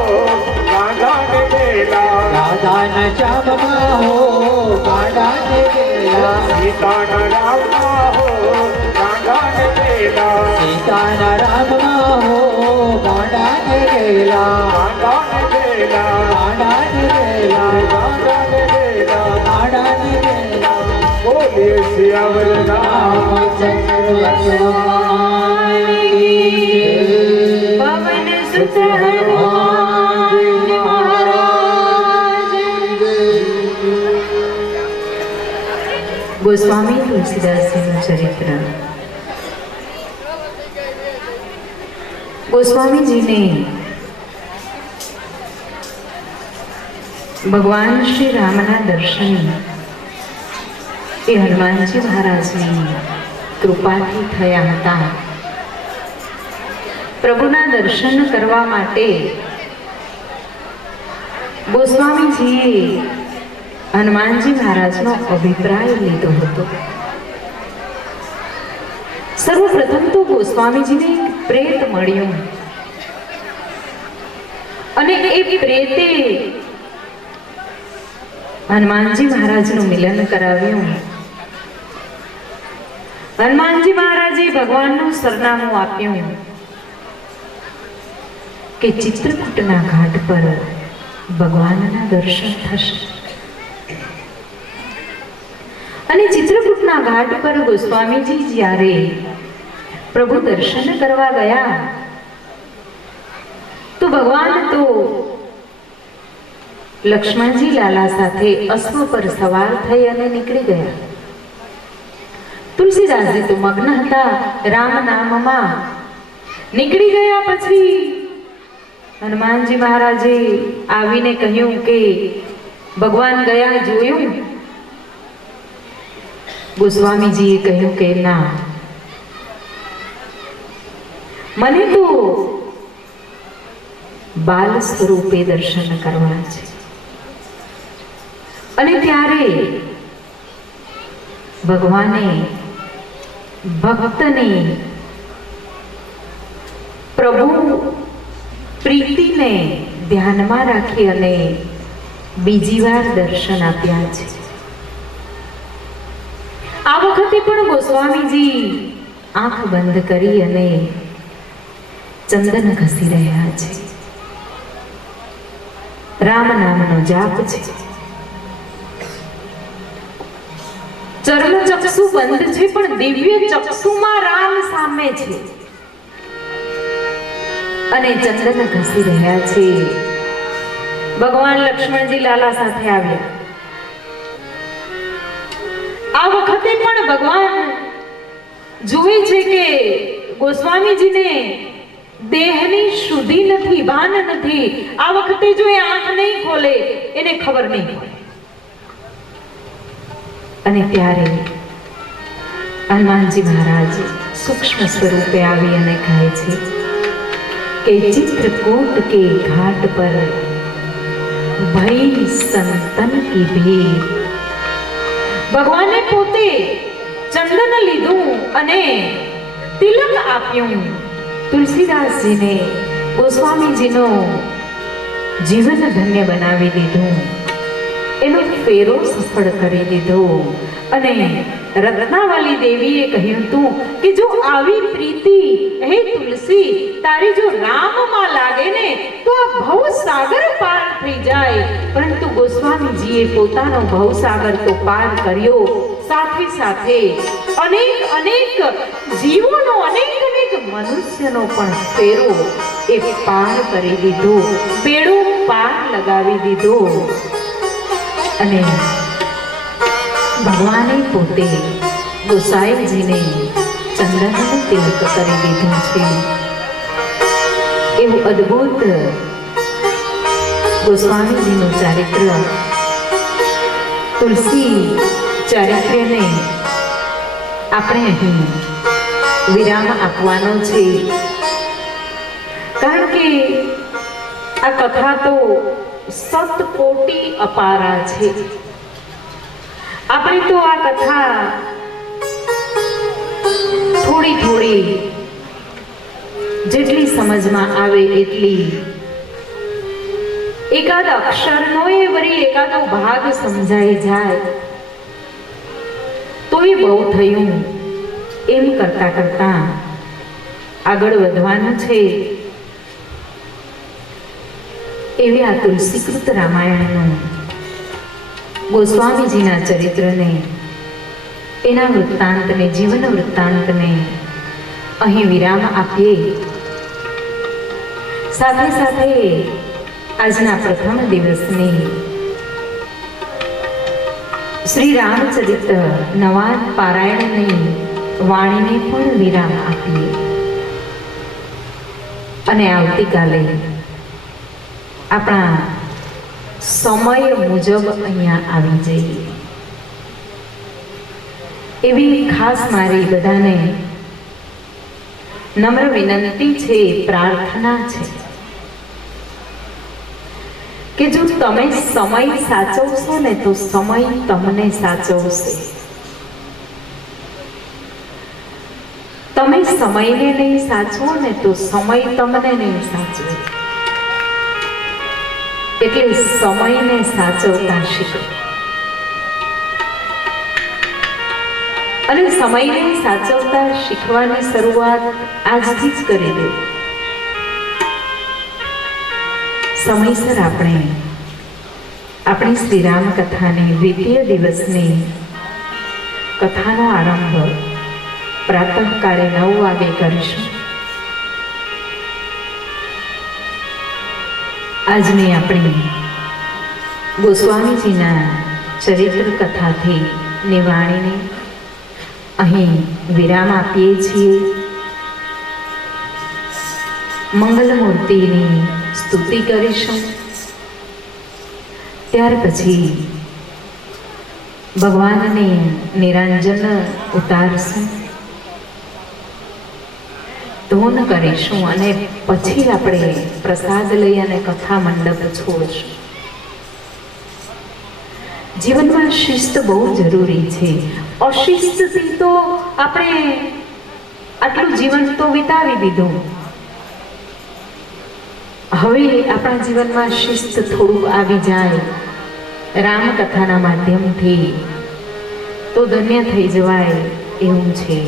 ગાંડા ને વેલા રાધાના શ્યામમાં હો ગાંડા ને વેલા સીતાના રામમાં હો ગાંડા ને વેલા સીતાના રામમાં હો ગાંડા ને વેલા ગાંડા ને વેલા ગાંડા ને વેલા ગાંડા ને વેલા ગાંડા ને વેલા બોલીએ સિયાવર રામ પવન સુત હનુમાન મહારાજ ગોસ્વામી તુલસીદાસજીનું ચરિત્ર ગોસ્વામીજીને ભગવાન શ્રી રામના દર્શન એ હનુમાનજી મહારાજની કૃપાથી થયા હતા. પ્રભુના દર્શન કરવા માટે ગોસ્વામીજીએ હનુમાનજી મહારાજનો અભિપ્રાય લીધો હતો. સર્વપ્રથમ તો ગોસ્વામીજીને એક પ્રેત મળ્યું અને એ પ્રેતે હનુમાનજી મહારાજનું મિલન કરાવ્યું. હનુમાનજી મહારાજે ભગવાનનું સરનામું આપ્યું કે ચિત્રકૂટના ઘાટ પર ભગવાનના દર્શન થશે. અને ચિત્રકૂટના ઘાટ પર ગોસ્વામીજી જ્યારે પ્રભુ દર્શન કરવા ગયા તો ભગવાન તો લક્ષ્મણજી લાલા સાથે અશ્વ પર સવાર થઈ અને નીકળી ગયા. તુલસીદાસજી તો મગ્ન હતા રામ નામમાં. નીકળી ગયા પછી હનુમાનજી મહારાજે આવીને કહ્યું કે ભગવાન ગયા જોયું. ગોસ્વામીજીએ કહ્યું કે ના, મને તો બાલ સ્વરૂપે દર્શન કરવા છે. અને ત્યારે ભગવાને ભક્તને પ્રભુ પ્રીતિને ધ્યાનમાં રાખી અને બીજી વાર દર્શન આપ્યા છે. આ વખતે પણ ગોસ્વામીજી આંખ બંધ કરી અને ચંદન ઘસી રહ્યા છે. રામ નામનો જાપ છે. ચર્મ ચક્ષુ બંધ છે પણ દિવ્ય ચક્ષુમાં રામ સામે છે અને ચંદન ઘસી રહ્યા છે. ભગવાન લક્ષ્મણજી લાલા સાથે આવ્યા. આ વખતે પણ ભગવાન જુએ છે કે ગોસ્વામીજીને દેહની શુદ્ધિ નથી, ભાન નથી. આ વખતે જો એ આંખ નહીં ખોલે એને ખબર નહીં પડે. અને ત્યારે હનુમાનજી મહારાજ સૂક્ષ્મ સ્વરૂપે આવી અને કહે છે કે ચિત્રકૂટ કે ઘાટ પર ભઈ સંતન કી ભીડ. ભગવાને પોતે ચંદન લીધું અને તિલક આપ્યું. તુલસીદાસજીને ગોસ્વામીજીનો જીવન ધન્ય બનાવી દીધું, એનો ફેરો સફળ કરી દીધો અને રત્નાવલી દેવીએ કહ્યું હતું કે જો આવી પ્રીતિ હે તુલસી તારી જો રામમાં લાગે ને તો આ ભવસાગર પાર થઈ જાય. પરંતુ ગોસ્વામીજીએ પોતાનો ભવસાગર તો પાર કર્યો, સાથે સાથે અનેક જીવોનો અનેક મનુષ્યનો પણ ફેરો એ પાર કરી દીધો, બેડો પાર લગાવી દીધો. અને ભગવાને પોતે ગોસાઈજીને ચંદનનું તિલક કરી દીધું છે. એવું અદ્ભુત ગોસ્વામીજીનું ચારિત્ર, તુલસી ચારિત્ર્યને આપણે અહીં વિરામ આપવાનો છે. કારણ કે આ કથા તો સતકોટી અપારા છે. આપણે તો આ કથા થોડી જેટલી સમજમાં આવે એટલી, એકાદ અક્ષરનો એ વળી એકાદો ભાગ સમજાઈ જાય તો એ બહુ થયું. એમ કરતા આગળ વધવાનું છે. એવી આ તુલસીકૃત રામાયણનું ગોસ્વામીજીના ચરિત્રને, એના વૃત્તાંતને, જીવન વૃત્તાંતને અહીં વિરામ આપીએ. સાથે સાથે આજના પ્રથમ દિવસની શ્રી રામચરિત નવા પારાયણની વાણીને પણ વિરામ આપીએ. અને આવતીકાલે આપણા સમય મુજબ અહીંયા આવી જઈએ એવી ખાસ મારી બધાને નમ્ર વિનંતી છે, પ્રાર્થના છે કે જો તમે સમય સાચવશો ને તો સમય તમને સાચવશે. તમે સમયને નહીં સાચવો ને તો સમય તમને નહીં સાચવે. એટલે સમયને સાચવતા શીખો અને સમયને સાચવતા શીખવાની શરૂઆત આજથી જ કરી દો. સમયસર આપણે આપણી શ્રી રામ કથાની દ્વિતીય દિવસની કથાનો આરંભ પ્રાતઃકાળે 9 વાગે કરીશું. આજની આપણી ગોસ્વામીજીના ચરિત્ર કથાથી નિવાણીને અહીં વિરામ આપીએ છીએ. મંગલમૂર્તિની સ્તુતિ કરીશું. ત્યાર પછી ભગવાનને નિરાંજન ઉતારશું, ધૂન કરીશું અને પછી આપણે પ્રસાદ લઈ અને કથા મંડપ છોડશું. જીવનમાં શિસ્ત બહુ જરૂરી છે. અશિસ્તથી તો આપણે આટલું જીવન તો વિતાવી દીધું. હવે આપણા જીવનમાં શિસ્ત થોડું આવી જાય રામકથાના માધ્યમથી તો ધન્ય થઈ જવાય એવું છે.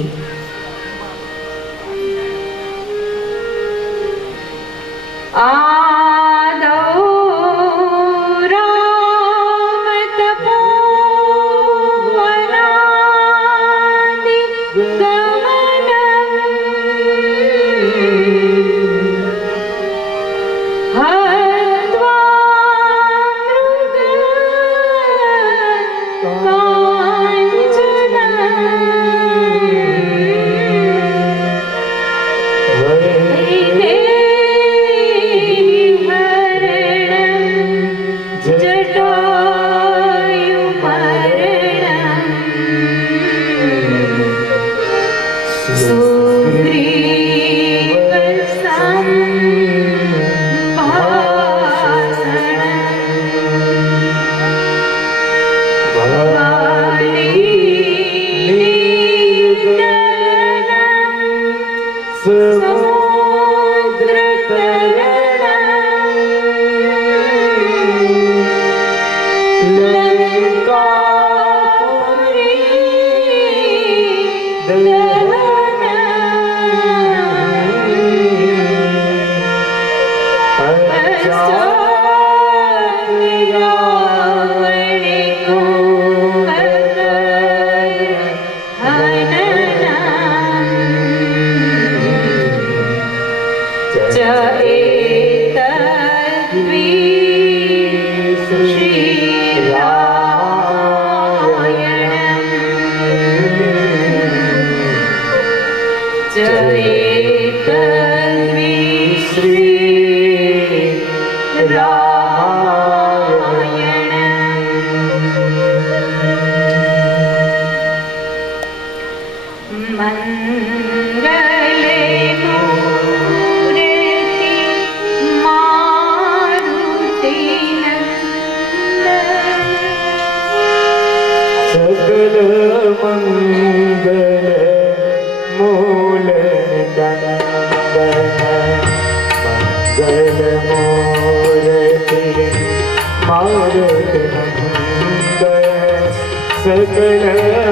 सकल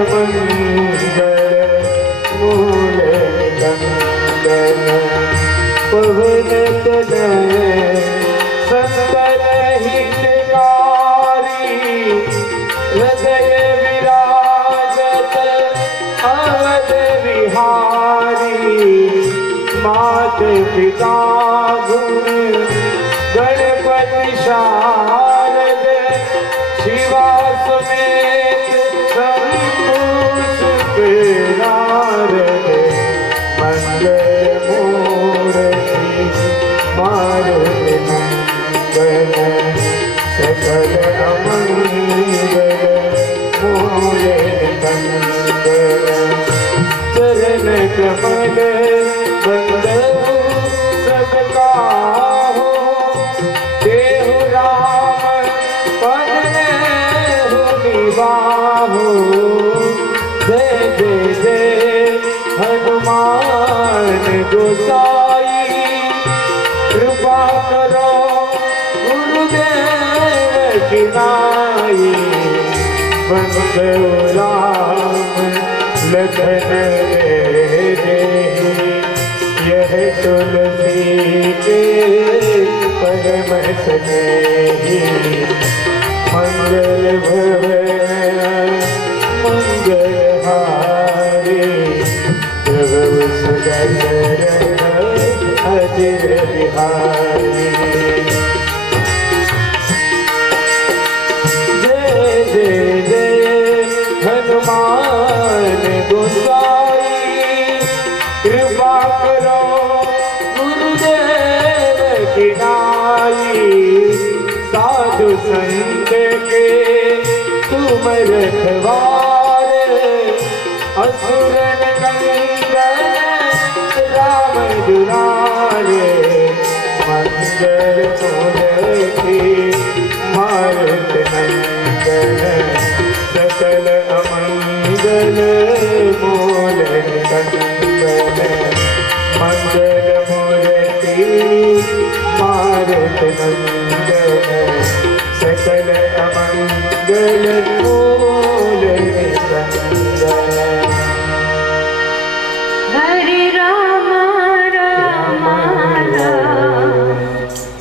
मंगल मूल कंदन पवन तनय संतन हितकारी हृदय विराजत अवध विहारी मात पिता गुण गणपति शारद शिवा समेत नारद मंगल मूर्ति मारुति मंगल सकल अमंगल मूल कंगल चरण कमल बंदहु सबका हो देहु राम पद में हो निवाहो जय जय जय हनुमान गोसाई कृपा करो गुरुदेव की नाई बंदो राम लखन रे यह तुलसी के परम स्नेही मंगल भवन मंगल हारी प्रभु सदन अजर बिहारी जय जय जय हनुमान गोसाई कृपा करो गुरुदेव की नाई साधु संत के तुम रखवारे असुरन कंदन राम दुलारे मंगल मूर्ति मारुत नंदन सकल अमंगल मूल कंदन मंगल मूर्ति मारुत नंदन सकल अमंगल मूल कंदन हरे राम राम राम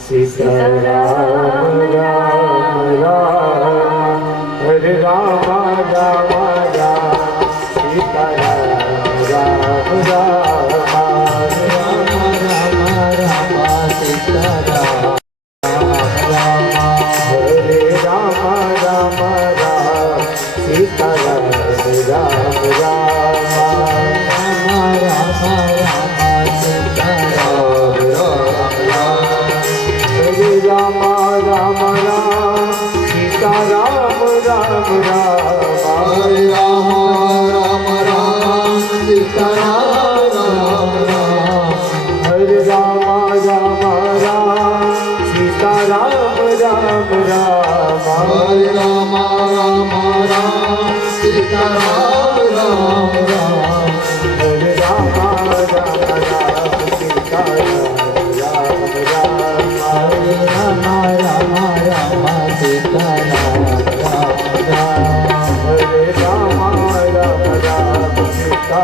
सीता राम राम राम हरे राम राम राम सीता राम राम राम सीता राम हरे राम राम राम सीता राम राम राम हरे राम राम राम सीता राम राम राम हरे राम राम राम सीता राम राम हरे राम राम राम सीता राम राम राम हरे राम राम राम सीता राम राम राम हरे राम राम राम सीता राम राम हरे राम राम राम सीता राम राम हरे राम राम राम सीता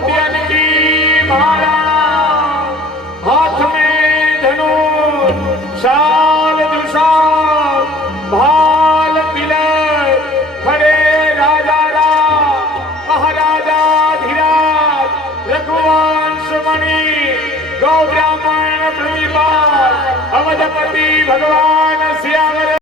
મોતિયાની